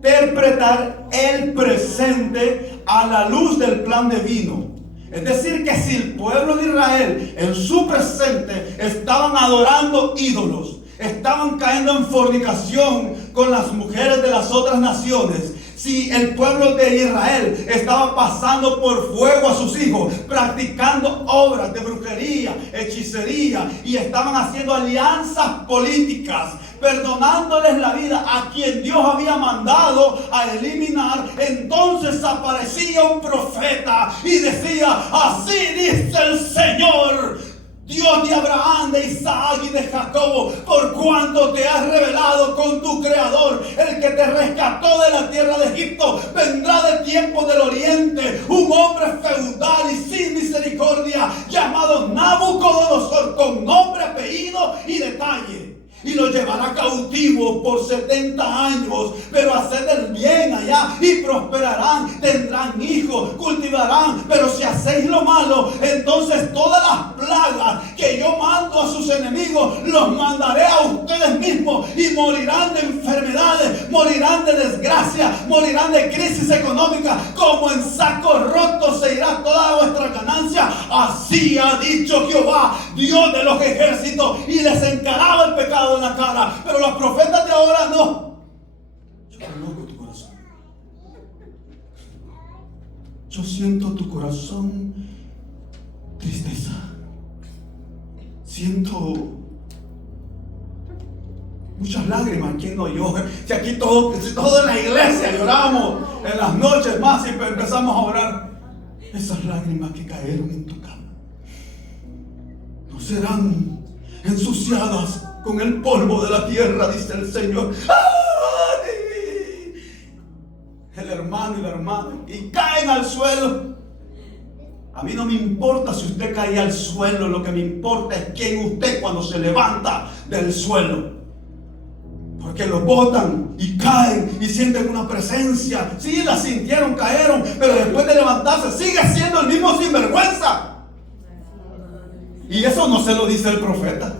interpretar el presente a la luz del plan divino. Es decir, que si el pueblo de Israel en su presente estaban adorando ídolos, estaban cayendo en fornicación con las mujeres de las otras naciones, si el pueblo de Israel estaba pasando por fuego a sus hijos, practicando obras de brujería, hechicería, y estaban haciendo alianzas políticas, perdonándoles la vida a quien Dios había mandado a eliminar, entonces aparecía un profeta y decía: así dice el Señor, Dios de Abraham, de Isaac y de Jacobo, por cuanto te has revelado con tu Creador, el que te rescató de la tierra de Egipto. Vendrá de tiempo del oriente un hombre feudal y sin misericordia, llamado Nabucodonosor, con nombre, apellido y detalle. Y los llevará cautivos por 70 años, pero haced el bien allá y prosperarán, tendrán hijos, cultivarán. Pero si hacéis lo malo, entonces todas las plagas que yo mando a sus enemigos, los mandaré a ustedes mismos, y morirán de enfermedades, morirán de desgracia, morirán de crisis económica. Como en saco roto se irá toda vuestra ganancia. Así ha dicho Jehová, Dios de los ejércitos. Y les encaraba el pecado en la cara. Pero los profetas de ahora no. Yo conozco tu corazón. Yo siento tu corazón tristeza. Siento muchas lágrimas. ¿Quién no llora? Si aquí todos en la iglesia lloramos en las noches más y empezamos a orar. Esas lágrimas que cayeron en tu cama no serán ensuciadas con el polvo de la tierra, dice el Señor. ¡Ay! El hermano y la hermana, y caen al suelo. A mí no me importa si usted cae al suelo, lo que me importa es quién usted cuando se levanta del suelo. Porque lo botan y caen y sienten una presencia. Sí, la sintieron, cayeron, pero después de levantarse sigue siendo el mismo sinvergüenza. Y eso no se lo dice el profeta.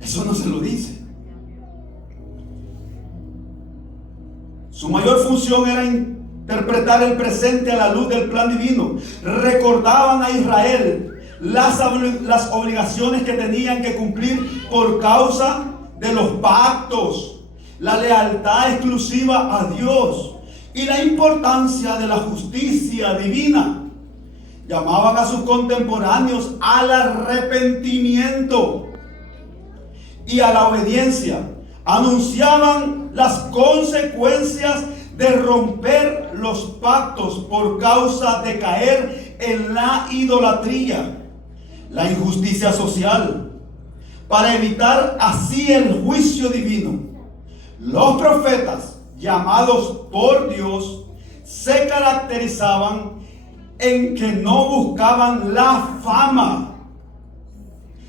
Eso no se lo dice. Su mayor función era interpretar el presente a la luz del plan divino. Recordaban a Israel las obligaciones que tenían que cumplir por causa de los pactos, la lealtad exclusiva a Dios y la importancia de la justicia divina. Llamaban a sus contemporáneos al arrepentimiento y a la obediencia. Anunciaban las consecuencias de romper los pactos por causa de caer en la idolatría, la injusticia social, para evitar así el juicio divino. Los profetas, llamados por Dios, se caracterizaban en que no buscaban la fama,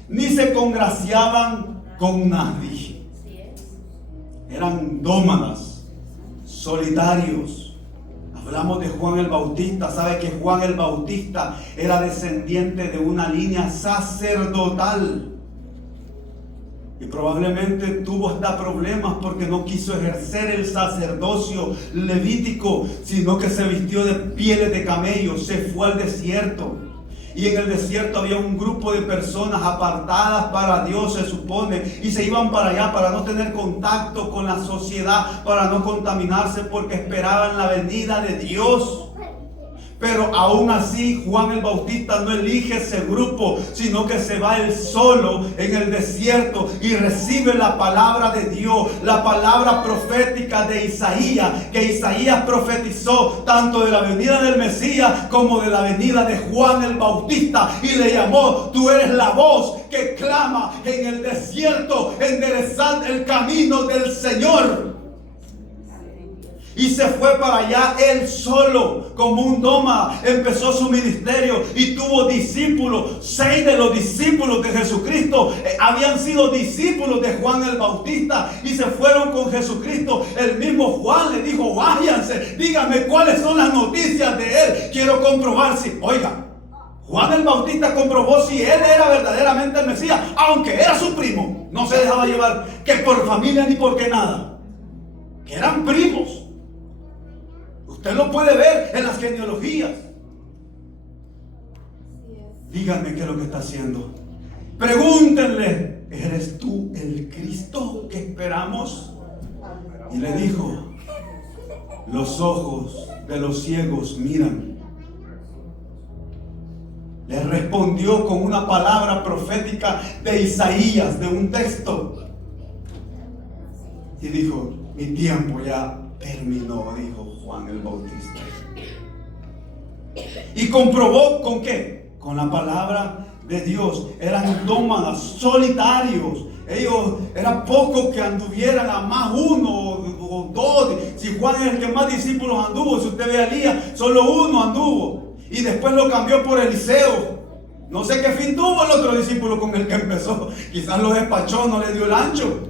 ni se congraciaban con nadie. Eran nómadas, solitarios. Hablamos de Juan el Bautista. ¿Sabe que Juan el Bautista era descendiente de una línea sacerdotal? Y probablemente tuvo hasta problemas porque no quiso ejercer el sacerdocio levítico, sino que se vistió de pieles de camello, se fue al desierto. Y en el desierto había un grupo de personas apartadas para Dios, se supone, y se iban para allá para no tener contacto con la sociedad, para no contaminarse, porque esperaban la venida de Dios. Pero aún así Juan el Bautista no elige ese grupo, sino que se va él solo en el desierto y recibe la palabra de Dios, la palabra profética de Isaías, que Isaías profetizó tanto de la venida del Mesías como de la venida de Juan el Bautista, y le llamó: tú eres la voz que clama en el desierto, enderezad el camino del Señor. Y se fue para allá él solo, como un nómada. Empezó su ministerio y tuvo discípulos. 6 de los discípulos de Jesucristo habían sido discípulos de Juan el Bautista y se fueron con Jesucristo. El mismo Juan le dijo: váyanse, díganme cuáles son las noticias de él. Quiero comprobar si, oiga, Juan el Bautista comprobó si él era verdaderamente el Mesías, aunque era su primo. No se dejaba llevar que por familia ni por qué nada, que eran primos. Usted lo puede ver en las genealogías. Díganme qué es lo que está haciendo. Pregúntenle: ¿eres tú el Cristo que esperamos? Y le dijo: los ojos de los ciegos miran. Le respondió con una palabra profética de Isaías, de un texto. Y dijo: mi tiempo ya terminó, dijo Juan el Bautista. Y comprobó ¿con qué? Con la palabra de Dios. Eran nómadas, solitarios. Ellos, era poco que anduvieran a más uno o dos. Si Juan es el que más discípulos anduvo, si usted ve a Elías, solo uno anduvo. Y después lo cambió por Eliseo. No sé qué fin tuvo el otro discípulo con el que empezó. Quizás lo despachó, no le dio el ancho.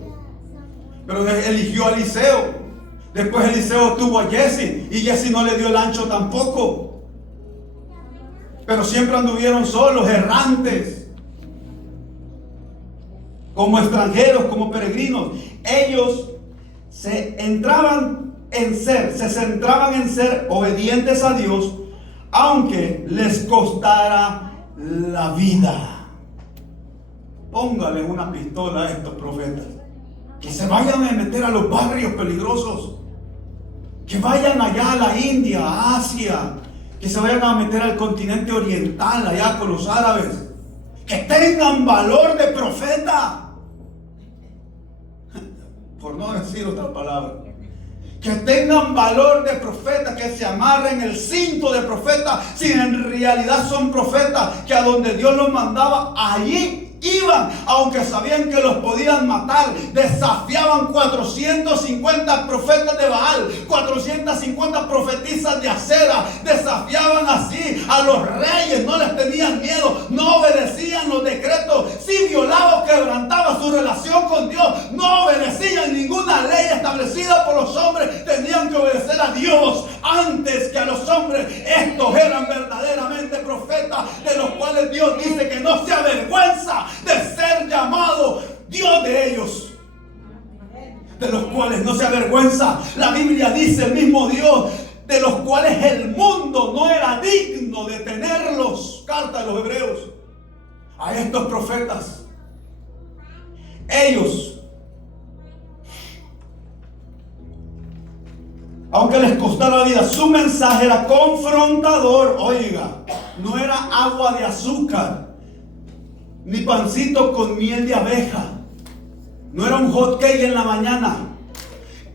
Pero eligió a Eliseo. Después Eliseo tuvo a Jesse y Jesse no le dio el ancho tampoco. Pero siempre anduvieron solos, errantes, como extranjeros, como peregrinos. Ellos se centraban en ser obedientes a Dios, aunque les costara la vida. Póngale una pistola a estos profetas. Que se vayan a meter a los barrios peligrosos. Que vayan allá a la India, a Asia. Que se vayan a meter al continente oriental, allá con los árabes. Que tengan valor de profeta. Por no decir otra palabra. Que tengan valor de profeta, que se amarren el cinto de profeta, si en realidad son profetas, que a donde Dios los mandaba, allí iban, aunque sabían que los podían matar. Desafiaban 450 profetas de Baal, 450 profetisas de Acera. Desafiaban así a los reyes, no les tenían miedo, no obedecían los decretos. Si violaba o quebrantaba su relación con Dios, no obedecían ninguna ley establecida por los hombres. Tenían que obedecer a Dios antes que a los hombres. Estos eran verdaderamente profetas, de los cuales Dios dice que no se avergüenza de ser llamado Dios de ellos, de los cuales no se avergüenza. La Biblia dice, el mismo Dios, de los cuales el mundo no era digno de tenerlos. Carta de los Hebreos a estos profetas. Ellos, aunque les costara la vida, su mensaje era confrontador. Oiga, no era agua de azúcar, ni pancito con miel de abeja. No era un hot cake en la mañana.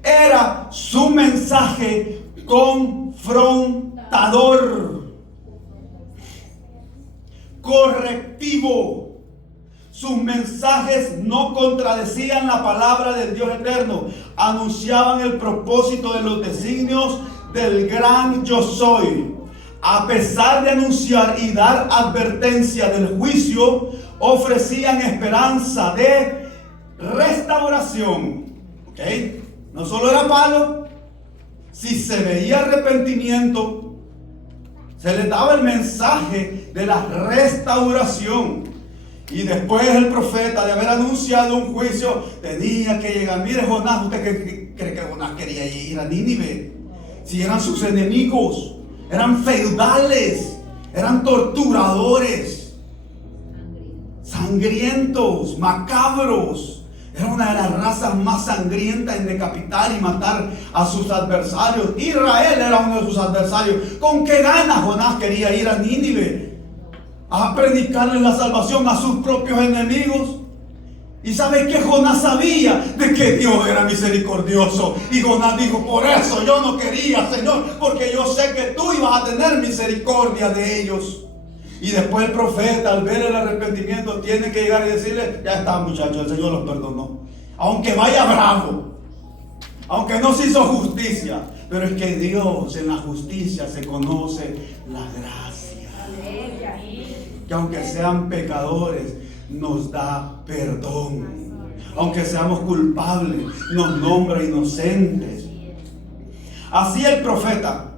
Era su mensaje confrontador, correctivo. Sus mensajes no contradecían la palabra del Dios eterno. Anunciaban el propósito de los designios del gran yo soy. A pesar de anunciar y dar advertencia del juicio, ofrecían esperanza de restauración. ¿Ok? No solo era palo, Si se veía arrepentimiento, se les daba el mensaje de la restauración. Y después el profeta, de haber anunciado un juicio, tenía que llegar. Mire, Jonás, ¿usted cree que Jonás quería ir a Nínive? Si eran sus enemigos, eran feudales, eran torturadores, sangrientos, macabros. Era una de las razas más sangrientas en decapitar y matar a sus adversarios. Israel era uno de sus adversarios. ¿Con qué ganas Jonás quería ir a Nínive a predicarle la salvación a sus propios enemigos? Y ¿sabe qué? Jonás sabía de que Dios era misericordioso. Y Jonás dijo: por eso yo no quería, Señor, porque yo sé que tú ibas a tener misericordia de ellos. Y después el profeta, al ver el arrepentimiento, tiene que llegar y decirle: ya está, muchachos, el Señor los perdonó. Aunque vaya bravo, aunque no se hizo justicia, pero es que Dios, en la justicia se conoce la gracia. Que aunque sean pecadores, nos da perdón. Aunque seamos culpables, nos nombra inocentes. Así el profeta,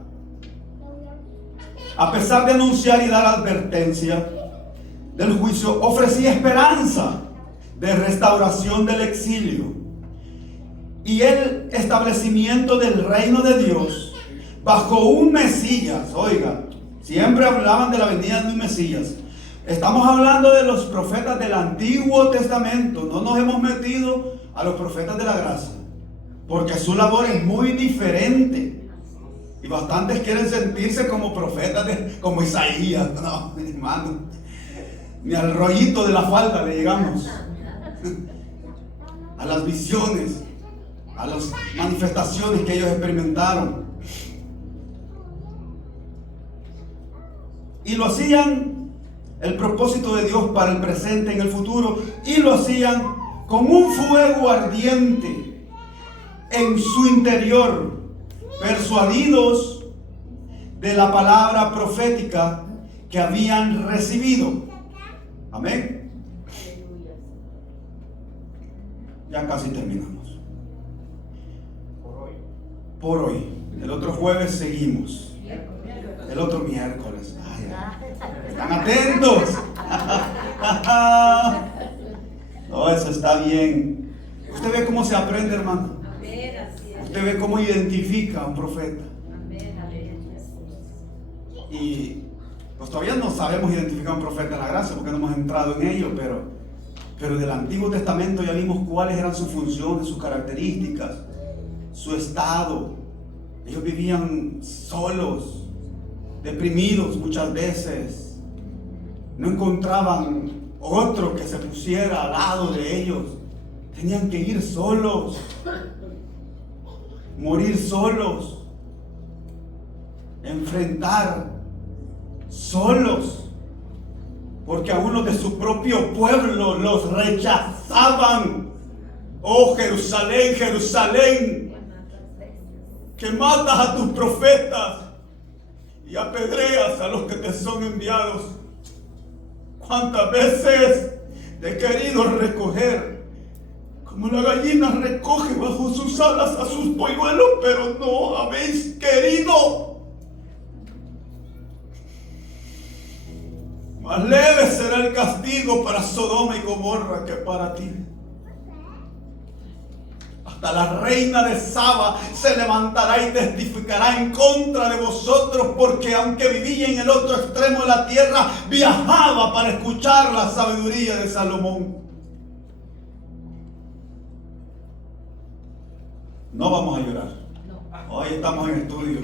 a pesar de anunciar y dar advertencia del juicio, ofrecía esperanza de restauración del exilio y el establecimiento del reino de Dios bajo un Mesías. Oiga, siempre hablaban de la venida de un Mesías. Estamos hablando de los profetas del Antiguo Testamento. No nos hemos metido a los profetas de la gracia, porque su labor es muy diferente. Y bastantes quieren sentirse como profetas, como Isaías. No, mi hermano, ni al rollito de la falda le llegamos. A las visiones, a las manifestaciones que ellos experimentaron. Y lo hacían, el propósito de Dios para el presente, en el futuro, y lo hacían con un fuego ardiente en su interior, persuadidos de la palabra profética que habían recibido. Amén. Ya casi terminamos. Por hoy. El otro jueves seguimos. El otro miércoles. Ay, ¿están atentos? No, eso está bien. Usted ve cómo se aprende, hermano. Usted ve cómo identifica a un profeta. Y pues todavía no sabemos identificar a un profeta de la gracia porque no hemos entrado en ello, pero del Antiguo Testamento ya vimos cuáles eran sus funciones, sus características, su estado. Ellos vivían solos, deprimidos muchas veces. No encontraban otro que se pusiera al lado de ellos. Tenían que ir solos, morir solos, enfrentar solos, porque a uno de su propio pueblo los rechazaban. Oh Jerusalén, Jerusalén, que matas a tus profetas y apedreas a los que te son enviados. ¿Cuántas veces te he querido recoger, como la gallina recoge bajo sus alas a sus polluelos, pero no habéis querido? Más leve será el castigo para Sodoma y Gomorra que para ti. Hasta la reina de Saba se levantará y testificará en contra de vosotros, porque aunque vivía en el otro extremo de la tierra, viajaba para escuchar la sabiduría de Salomón. No vamos a llorar. Hoy estamos en estudio.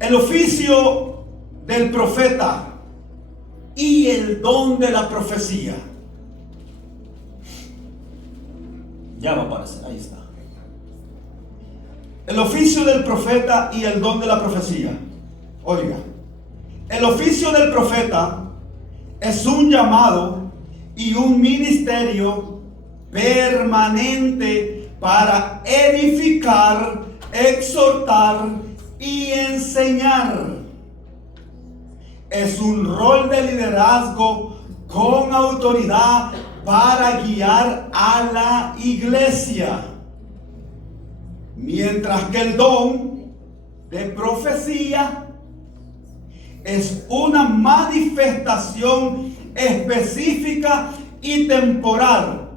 El oficio del profeta y el don de la profecía. Ya va a aparecer, ahí está. El oficio del profeta y el don de la profecía. Oiga, el oficio del profeta es un llamado y un ministerio permanente para edificar, exhortar y enseñar. Es un rol de liderazgo con autoridad para guiar a la iglesia. Mientras que el don de profecía es una manifestación específica y temporal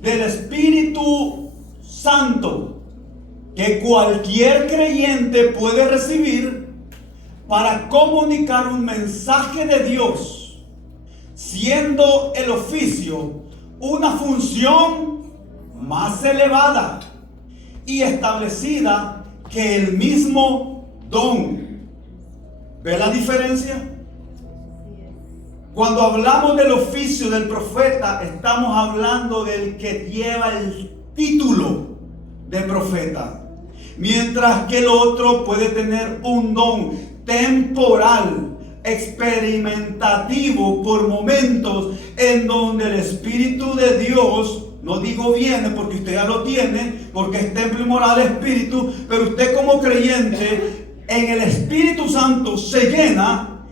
del Espíritu Santo que cualquier creyente puede recibir para comunicar un mensaje de Dios, siendo el oficio una función más elevada y establecida que el mismo don. ¿Ve la diferencia? Cuando hablamos del oficio del profeta, estamos hablando del que lleva el título de profeta, mientras que el otro puede tener un don temporal, experimentativo por momentos en donde el Espíritu de Dios, no digo viene porque usted ya lo tiene, porque es templo y morada del Espíritu, pero usted como creyente en el Espíritu Santo se llena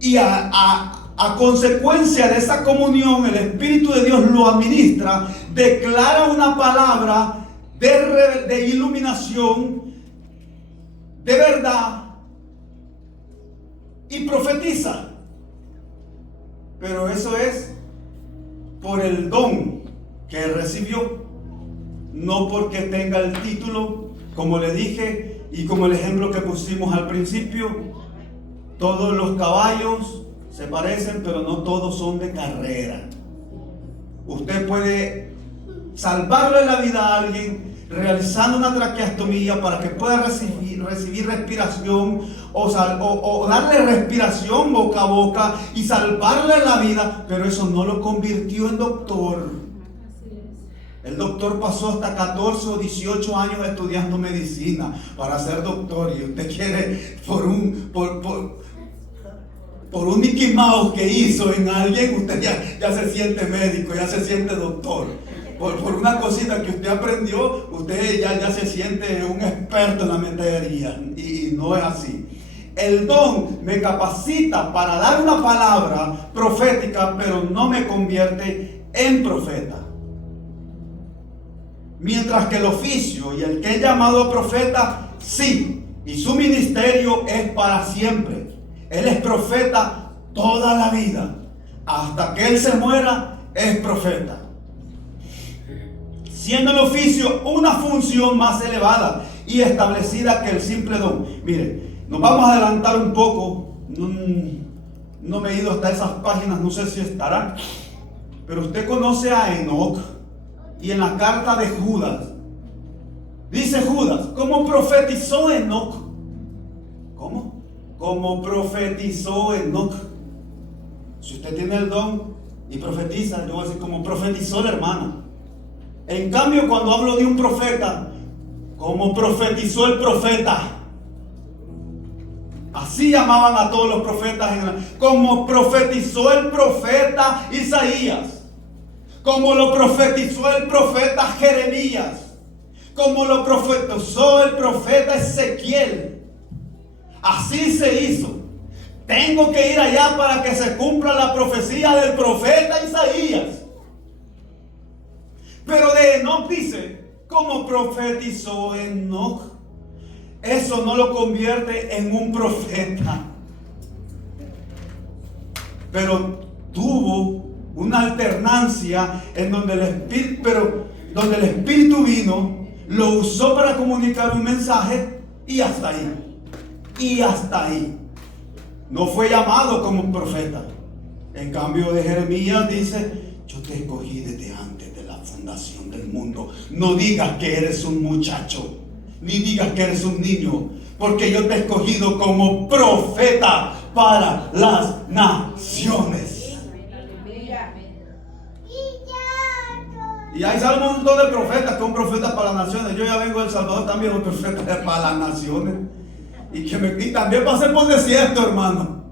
y a consecuencia de esa comunión el Espíritu de Dios lo administra, declara una palabra de iluminación, de verdad, y profetiza. Pero eso es por el don que recibió, no porque tenga el título, como le dije y como el ejemplo que pusimos al principio. Todos los caballos se parecen, pero no todos son de carrera. Usted puede salvarle la vida a alguien realizando una traqueostomía para que pueda recibir respiración o darle respiración boca a boca y salvarle la vida, pero eso no lo convirtió en doctor. El doctor pasó hasta 14 o 18 años estudiando medicina para ser doctor, y usted quiere por un Mickey Mouse que hizo en alguien, usted ya se siente médico, ya se siente doctor. Por una cosita que usted aprendió, usted ya se siente un experto en la materia, y no es así. El don me capacita para dar una palabra profética, pero no me convierte en profeta. Mientras que el oficio y el que es llamado profeta, sí, y su ministerio es para siempre. Él es profeta toda la vida. Hasta que él se muera, es profeta. Siendo el oficio una función más elevada y establecida que el simple don. Mire, nos vamos a adelantar un poco. No me he ido hasta esas páginas, no sé si estarán. Pero usted conoce a Enoc. Y en la carta de Judas, dice Judas, ¿cómo profetizó Enoc? ¿Cómo? ¿Cómo profetizó Enoc? Si usted tiene el don y profetiza, yo voy a decir, ¿cómo profetizó la hermana? En cambio, cuando hablo de un profeta, ¿cómo profetizó el profeta? Así llamaban a todos los profetas. Como profetizó el profeta Isaías. Como lo profetizó el profeta Jeremías. Como lo profetizó el profeta Ezequiel. Así se hizo. Tengo que ir allá para que se cumpla la profecía del profeta Isaías. Pero de Enoc dice, como profetizó Enoc. Eso no lo convierte en un profeta. Pero tuvo una alternancia en donde el Espíritu vino, lo usó para comunicar un mensaje y hasta ahí. Y hasta ahí. No fue llamado como profeta. En cambio de Jeremías dice, yo te escogí desde antes de la fundación del mundo. No digas que eres un muchacho, ni digas que eres un niño, porque yo te he escogido como profeta para las naciones. Y ahí sale un montón de profetas que son profetas para las naciones. Yo ya vengo de El Salvador, también un profeta para las naciones. Y también pasé por el desierto, hermano.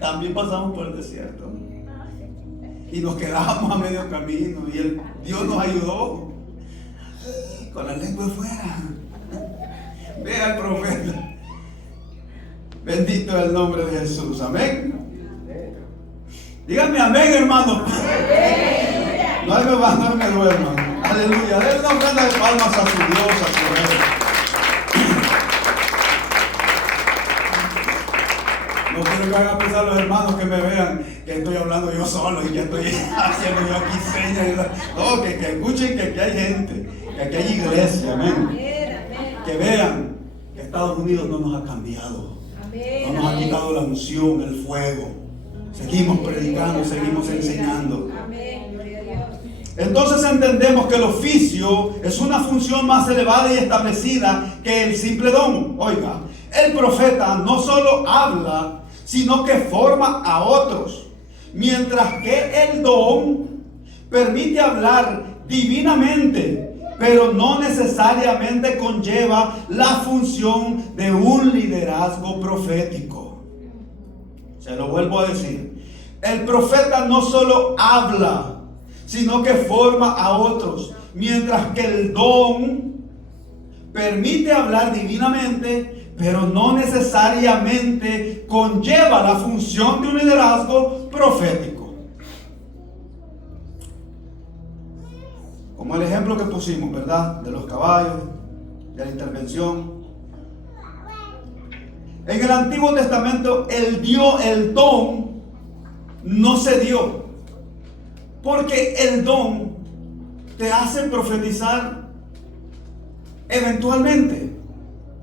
También pasamos por el desierto. Y nos quedábamos a medio camino. Y Dios nos ayudó. Con la lengua afuera. Vea al profeta. Bendito es el nombre de Jesús. Amén. Dígame amén, hermano. Amén. No me duerman. Aleluya. Den una ofrenda de palmas a su Dios, a su Rey. No quiero que hagan pensar los hermanos que me vean que estoy hablando yo solo y que estoy haciendo yo aquí señas. No, que escuchen que aquí hay gente, que aquí hay iglesia, amén. Que vean que Estados Unidos no nos ha cambiado. No nos ha quitado la unción, el fuego. Seguimos predicando, seguimos enseñando. Entonces entendemos que el oficio es una función más elevada y establecida que el simple don. Oiga, el profeta no solo habla, sino que forma a otros. Mientras que el don permite hablar divinamente, pero no necesariamente conlleva la función de un liderazgo profético. Se lo vuelvo a decir. El profeta no solo habla, sino que forma a otros. Mientras que el don permite hablar divinamente, pero no necesariamente conlleva la función de un liderazgo profético. Como el ejemplo que pusimos, ¿verdad? De los caballos, de la intervención. En el Antiguo Testamento el don no se dio, porque el don te hace profetizar eventualmente,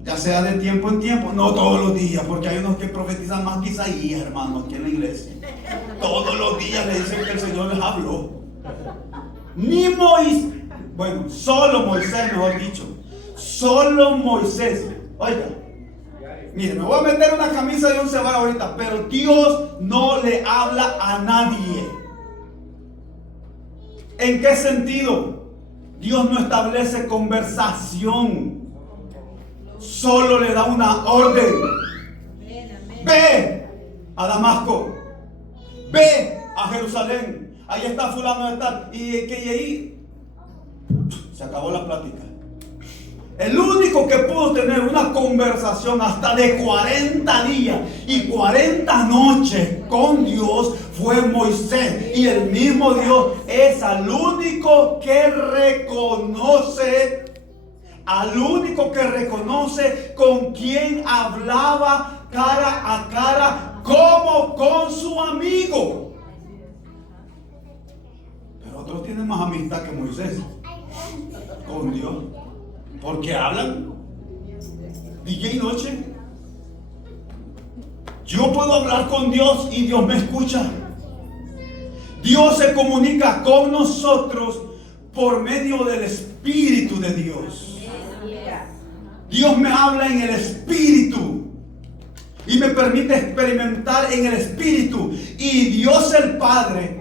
ya sea de tiempo en tiempo, no todos los días, porque hay unos que profetizan más que Isaías, hermanos, aquí en la iglesia. Todos los días le dicen que el Señor les habló. Ni Moisés, bueno, solo Moisés, mejor dicho, solo Moisés. Oiga, mire, me voy a meter una camisa de 11 varas ahorita, pero Dios no le habla a nadie. ¿En qué sentido? Dios no establece conversación, solo le da una orden. Ve a Damasco, ve a Jerusalén, ahí está fulano de tal, y ahí se acabó la plática. El único que pudo tener una conversación hasta de 40 días y 40 noches con Dios fue Moisés. Y el mismo Dios es al único que reconoce con quien hablaba cara a cara como con su amigo. Pero otros tienen más amistad que Moisés con Dios. Porque hablan día y noche. Yo puedo hablar con Dios y Dios me escucha. Dios se comunica con nosotros por medio del Espíritu de Dios. Dios me habla en el Espíritu y me permite experimentar en el Espíritu. Y Dios el Padre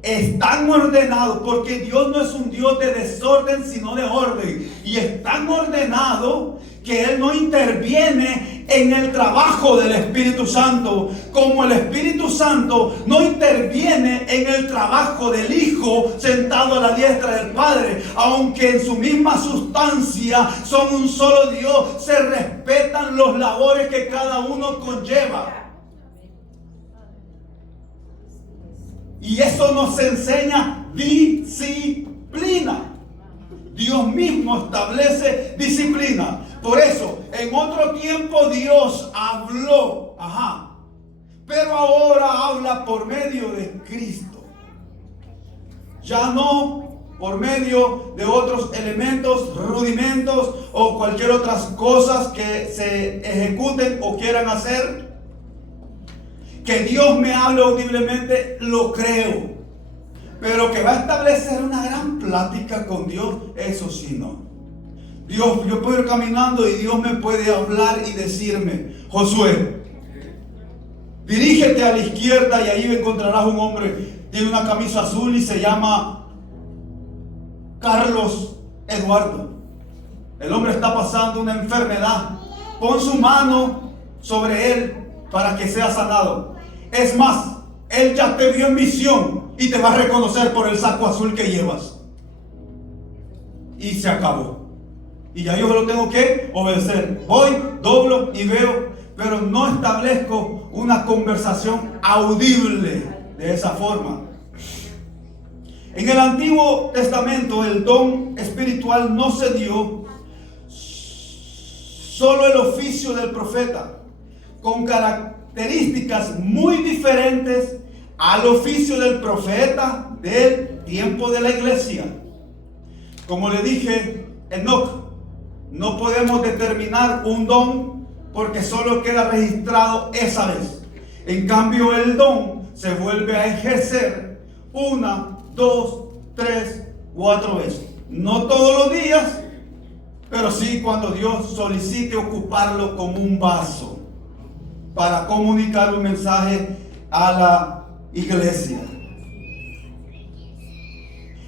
es tan ordenado, porque Dios no es un Dios de desorden sino de orden, y es tan ordenado que Él no interviene en el trabajo del Espíritu Santo, como el Espíritu Santo no interviene en el trabajo del Hijo sentado a la diestra del Padre. Aunque en su misma sustancia son un solo Dios, se respetan los labores que cada uno conlleva. Y eso nos enseña disciplina. Dios mismo establece disciplina. Por eso, en otro tiempo Dios habló, pero ahora habla por medio de Cristo. Ya no por medio de otros elementos, rudimentos o cualquier otras cosas que se ejecuten o quieran hacer. Que Dios me hable audiblemente, lo creo. Pero que va a establecer una gran plática con Dios, eso sí no. Dios, yo puedo ir caminando y Dios me puede hablar y decirme: Josué, dirígete a la izquierda y ahí encontrarás un hombre, tiene una camisa azul y se llama Carlos Eduardo. El hombre está pasando una enfermedad. Pon su mano sobre él para que sea sanado. Es más, él ya te vio en visión y te va a reconocer por el saco azul que llevas. Y se acabó. Y ya yo lo tengo que obedecer. Voy, doblo y veo, pero no establezco una conversación audible de esa forma. En el Antiguo Testamento el don espiritual no se dio, solo el oficio del profeta, con características muy diferentes al oficio del profeta del tiempo de la iglesia. Como le dije, Enoc, no podemos determinar un don porque solo queda registrado esa vez. En cambio, el don se vuelve a ejercer 1, 2, 3, 4 veces. No todos los días, pero sí cuando Dios solicite ocuparlo como un vaso para comunicar un mensaje a la iglesia.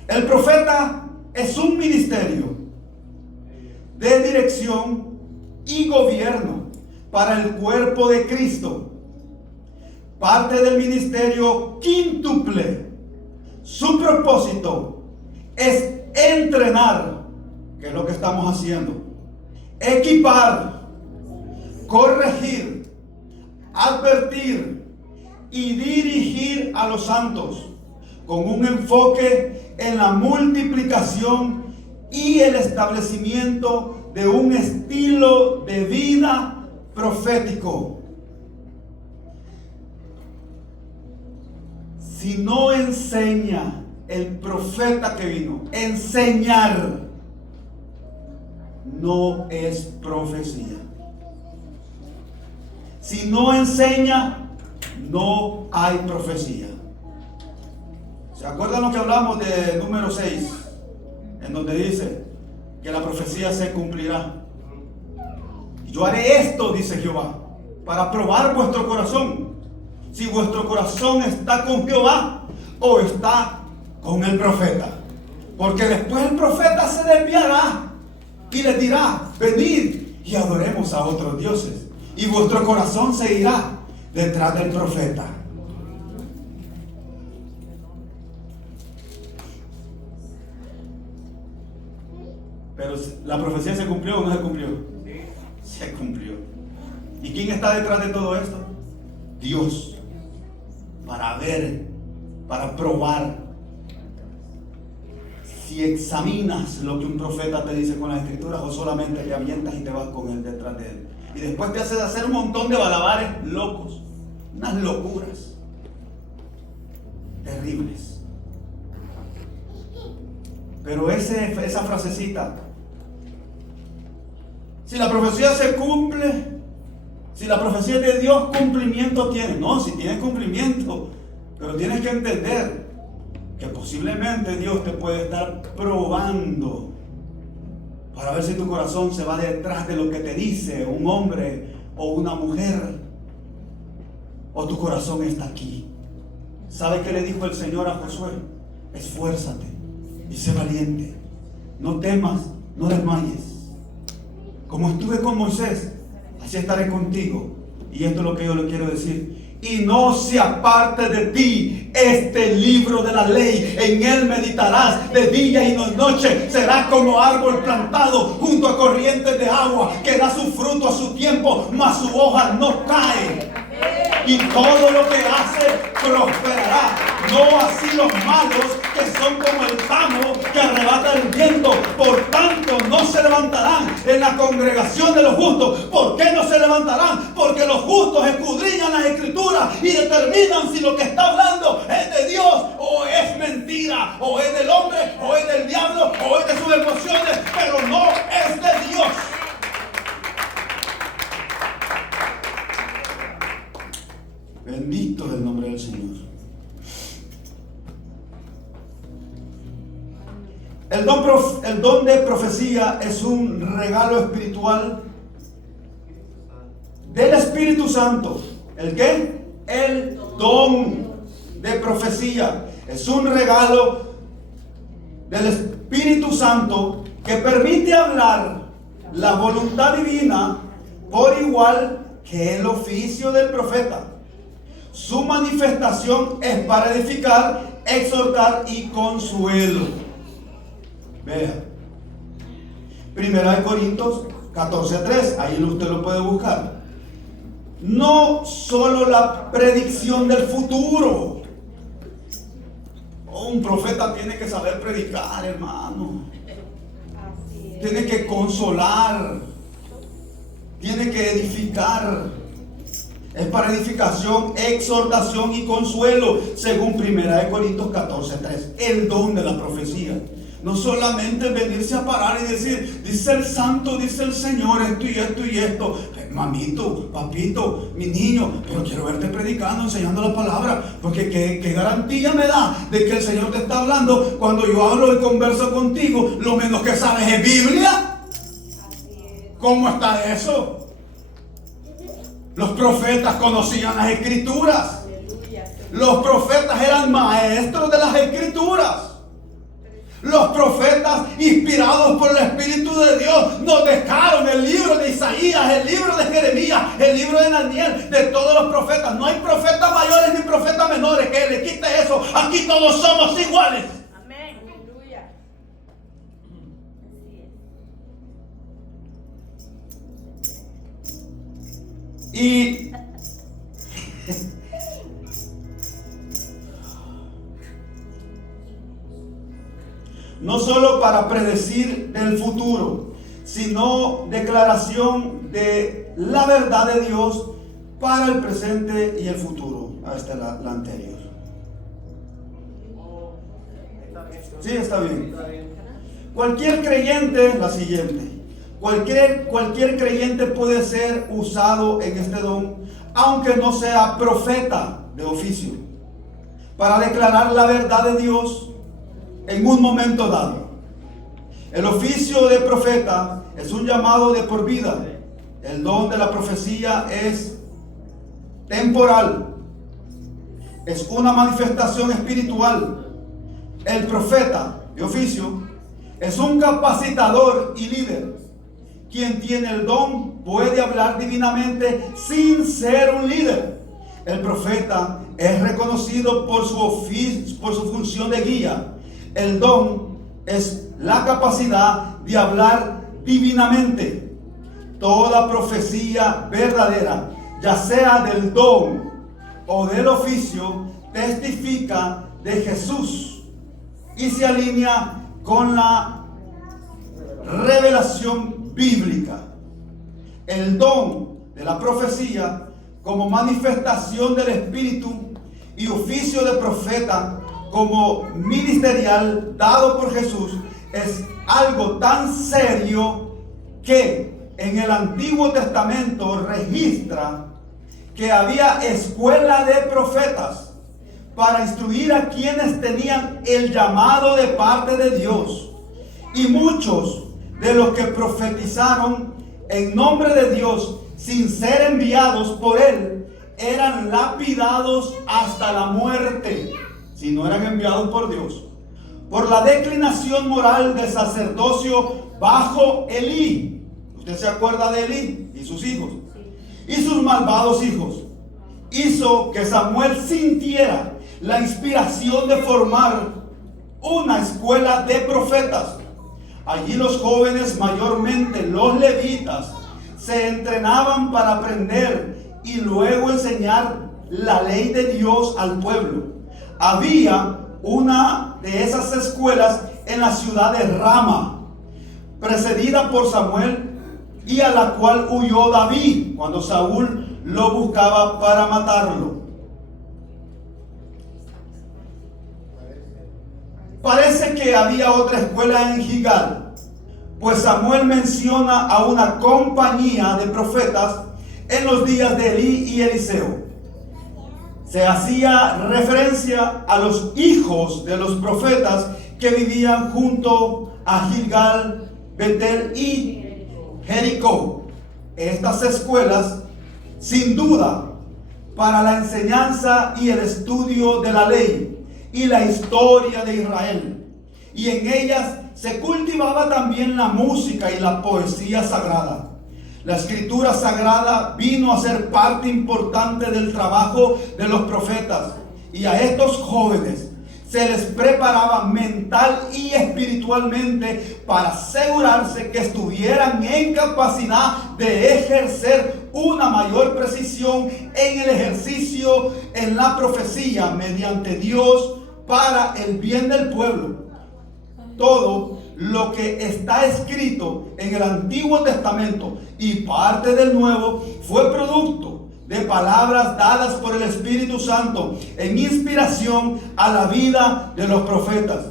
El profeta es un ministerio de dirección y gobierno para el cuerpo de Cristo. Parte del ministerio quíntuple. Su propósito es entrenar, que es lo que estamos haciendo, equipar, corregir, advertir y dirigir a los santos con un enfoque en la multiplicación y el establecimiento de un estilo de vida profético. Si no enseña el profeta que vino, enseñar no es profecía. Si no enseña, no hay profecía. ¿Se acuerdan lo que hablamos de número 6? En donde dice que la profecía se cumplirá. Yo haré esto, dice Jehová, para probar vuestro corazón. Si vuestro corazón está con Jehová o está con el profeta. Porque después el profeta se desviará y les dirá: venid y adoremos a otros dioses. Y vuestro corazón se irá detrás del profeta. Pero ¿la profecía se cumplió o no se cumplió? Se cumplió. ¿Y quién está detrás de todo esto? Dios. Para ver, para probar si examinas lo que un profeta te dice con las escrituras o solamente te avientas y te vas con él detrás de él. Y después te haces hacer un montón de malabares locos, unas locuras terribles. Pero esa frasecita, si la profecía se cumple, si la profecía de Dios, cumplimiento tiene. No, si tiene cumplimiento, pero tienes que entender que posiblemente Dios te puede estar probando para ver si tu corazón se va detrás de lo que te dice un hombre o una mujer, o tu corazón está aquí. ¿Sabe qué le dijo el Señor a Josué? Esfuérzate y sé valiente, no temas, no desmayes. Como estuve con Moisés, así estaré contigo. Y esto es lo que yo le quiero decir: y no se aparte de ti este libro de la ley, en él meditarás de día y de noche. Será como árbol plantado junto a corrientes de agua, que da su fruto a su tiempo, mas su hoja no cae, y todo lo que hace prosperará. No así los malos, que son como el tamo que arrebata el viento. Por tanto no se levantarán en la congregación de los justos. ¿Por qué no se levantarán? Porque los justos escudriñan las escrituras y determinan si lo que está hablando es de Dios o es mentira, o es del hombre, o es del diablo, o es de sus emociones, pero no es de Dios. Bendito es el nombre del Señor. El don de profecía es un regalo espiritual del Espíritu Santo. ¿El qué? El don de profecía es un regalo del Espíritu Santo que permite hablar la voluntad divina por igual que el oficio del profeta. Su manifestación es para edificar, exhortar y consuelo. Vea, 1 Corintios 14:3, ahí usted lo puede buscar. No solo la predicción del futuro. Un profeta tiene que saber predicar, hermano. Así es. Tiene que consolar. Tiene que edificar. Es para edificación, exhortación y consuelo, según 1 Corintios 14:3. El don de la profecía. No solamente venirse a parar y decir, dice el santo, dice el Señor, esto y esto y esto. Mamito, papito, mi niño, pero quiero verte predicando, enseñando la palabra, porque ¿qué garantía me da de que el Señor te está hablando cuando yo hablo y converso contigo? Lo menos que sabes es Biblia. Así es. ¿Cómo está eso? Los profetas conocían las escrituras. Aleluya, Señor. Los profetas eran maestros de las escrituras. Los profetas, inspirados por el Espíritu de Dios, nos dejaron el libro de Isaías, el libro de Jeremías, el libro de Daniel, de todos los profetas. No hay profetas mayores ni profetas menores. Que le quite eso. Aquí todos somos iguales. Amén. Aleluya. Así es. Y no solo para predecir el futuro, sino declaración de la verdad de Dios para el presente y el futuro. Esta es la anterior. Sí, está bien. Cualquier creyente, la siguiente. Cualquier creyente puede ser usado en este don, aunque no sea profeta de oficio, para declarar la verdad de Dios en un momento dado. El oficio de profeta es un llamado de por vida. El don de la profecía es temporal. Es una manifestación espiritual. El profeta de oficio es un capacitador y líder. Quien tiene el don puede hablar divinamente sin ser un líder. El profeta es reconocido por su oficio, por su función de guía. El don es la capacidad de hablar divinamente. Toda profecía verdadera, ya sea del don o del oficio, testifica de Jesús y se alinea con la revelación bíblica. El don de la profecía como manifestación del Espíritu y oficio de profeta como ministerial dado por Jesús es algo tan serio que en el Antiguo Testamento registra que había escuela de profetas para instruir a quienes tenían el llamado de parte de Dios, y muchos de los que profetizaron en nombre de Dios sin ser enviados por él eran lapidados hasta la muerte, si no eran enviados por Dios, por la declinación moral del sacerdocio bajo Elí. ¿Usted se acuerda de Elí y sus hijos? Y sus malvados hijos. Hizo que Samuel sintiera la inspiración de formar una escuela de profetas. Allí los jóvenes, mayormente los levitas, se entrenaban para aprender y luego enseñar la ley de Dios al pueblo. Había una de esas escuelas en la ciudad de Rama, precedida por Samuel, y a la cual huyó David cuando Saúl lo buscaba para matarlo. Parece que había otra escuela en Gilgal, pues Samuel menciona a una compañía de profetas en los días de Elí y Eliseo. Se hacía referencia a los hijos de los profetas que vivían junto a Gilgal, Betel y Jericó. Estas escuelas, sin duda, para la enseñanza y el estudio de la ley y la historia de Israel. Y en ellas se cultivaba también la música y la poesía sagrada. La escritura sagrada vino a ser parte importante del trabajo de los profetas, y a estos jóvenes se les preparaba mental y espiritualmente para asegurarse que estuvieran en capacidad de ejercer una mayor precisión en el ejercicio en la profecía mediante Dios para el bien del pueblo. Todo lo que está escrito en el Antiguo Testamento y parte del Nuevo fue producto de palabras dadas por el Espíritu Santo en inspiración a la vida de los profetas,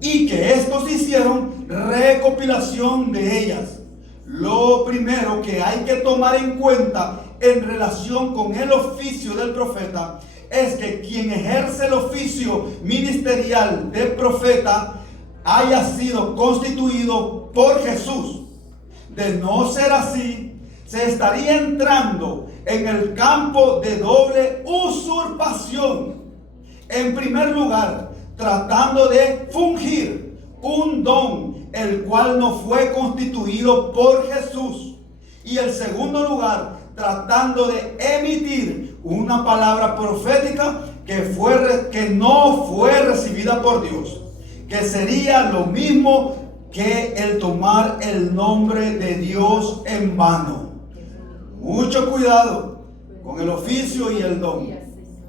y que estos hicieron recopilación de ellas. Lo primero que hay que tomar en cuenta en relación con el oficio del profeta es que quien ejerce el oficio ministerial del profeta haya sido constituido por Jesús. De no ser así, se estaría entrando en el campo de doble usurpación. En primer lugar, tratando de fungir un don el cual no fue constituido por Jesús. Y en segundo lugar, tratando de emitir una palabra profética que no fue recibida por Dios, que sería lo mismo que el tomar el nombre de Dios en vano. Mucho cuidado con el oficio y el don.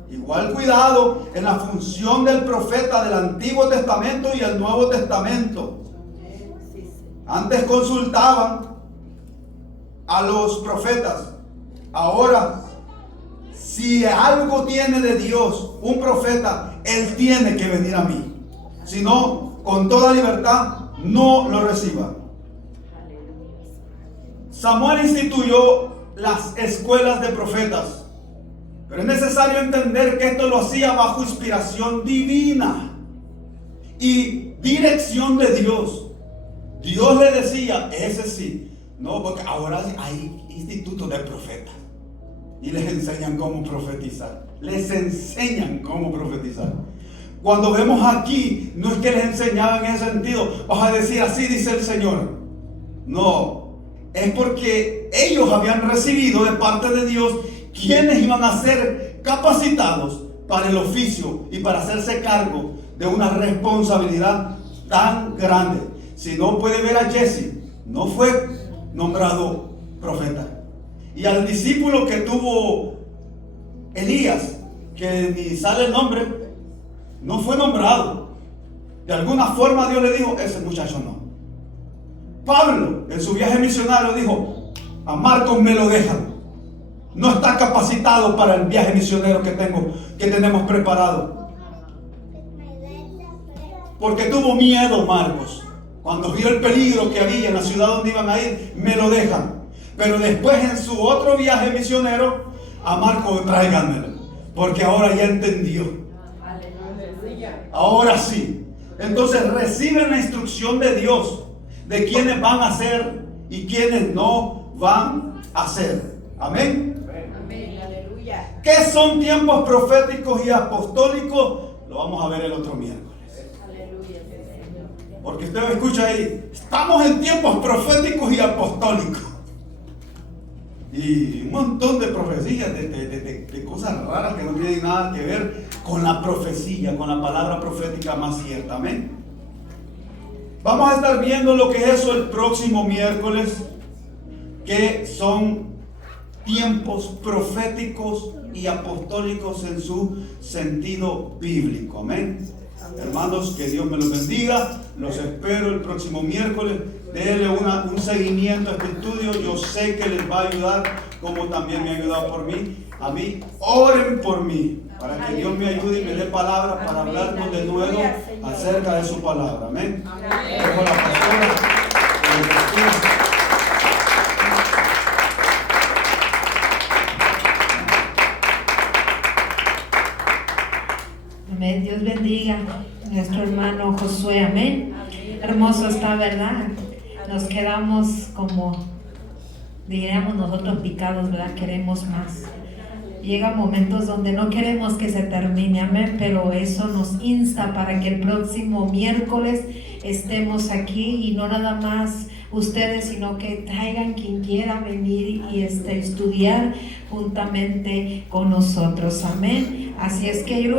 Igual cuidado en la función del profeta del Antiguo Testamento y el Nuevo Testamento. Antes consultaban a los profetas. Ahora, si algo tiene de Dios un profeta, él tiene que venir a mí. Si no, con toda libertad, no lo reciba. Samuel instituyó las escuelas de profetas, pero es necesario entender que esto lo hacía bajo inspiración divina y dirección de Dios. Dios le decía, ese sí. No, porque ahora hay institutos de profetas y les enseñan cómo profetizar. Les enseñan cómo profetizar. Cuando vemos aquí, no es que les enseñaban en ese sentido, vas a decir así dice el Señor. No, es porque ellos habían recibido de parte de Dios quienes iban a ser capacitados para el oficio y para hacerse cargo de una responsabilidad tan grande. Si no, puede ver a Jesse, no fue nombrado profeta. Y al discípulo que tuvo Elías, que ni sale el nombre, no fue nombrado. De alguna forma Dios le dijo, ese muchacho no. Pablo en su viaje misionario dijo, a Marcos me lo dejan. No está capacitado para el viaje misionero que tenemos preparado. Porque tuvo miedo Marcos. Cuando vio el peligro que había en la ciudad donde iban a ir, me lo dejan. Pero después en su otro viaje misionero, a Marcos tráiganmelo. Porque ahora ya entendió. Ahora sí. Entonces reciben la instrucción de Dios de quienes van a hacer y quienes no van a hacer. Amén. Amén. Aleluya. ¿Qué son tiempos proféticos y apostólicos? Lo vamos a ver el otro miércoles. Aleluya. Porque usted escucha ahí, estamos en tiempos proféticos y apostólicos. Y un montón de profecías, de cosas raras que no tienen nada que ver con la profecía, con la palabra profética más cierta. Amén. Vamos a estar viendo lo que es eso el próximo miércoles, que son tiempos proféticos y apostólicos en su sentido bíblico. Amén. Hermanos, que Dios me los bendiga. Los espero el próximo miércoles. Denle un seguimiento a este estudio. Yo sé que les va a ayudar, como también me ha ayudado a mí. Oren por mí, para que Dios me ayude y me dé palabra para hablarnos de nuevo acerca de su palabra. Amén. Dejo a la pastora. Amén. Dios bendiga a nuestro hermano Josué. Amén. Hermoso está, ¿verdad? Nos quedamos como, diríamos nosotros, picados, ¿verdad? Queremos más. Llegan momentos donde no queremos que se termine, amén, pero eso nos insta para que el próximo miércoles estemos aquí, y no nada más ustedes, sino que traigan quien quiera venir y estudiar juntamente con nosotros, amén. Así es que yo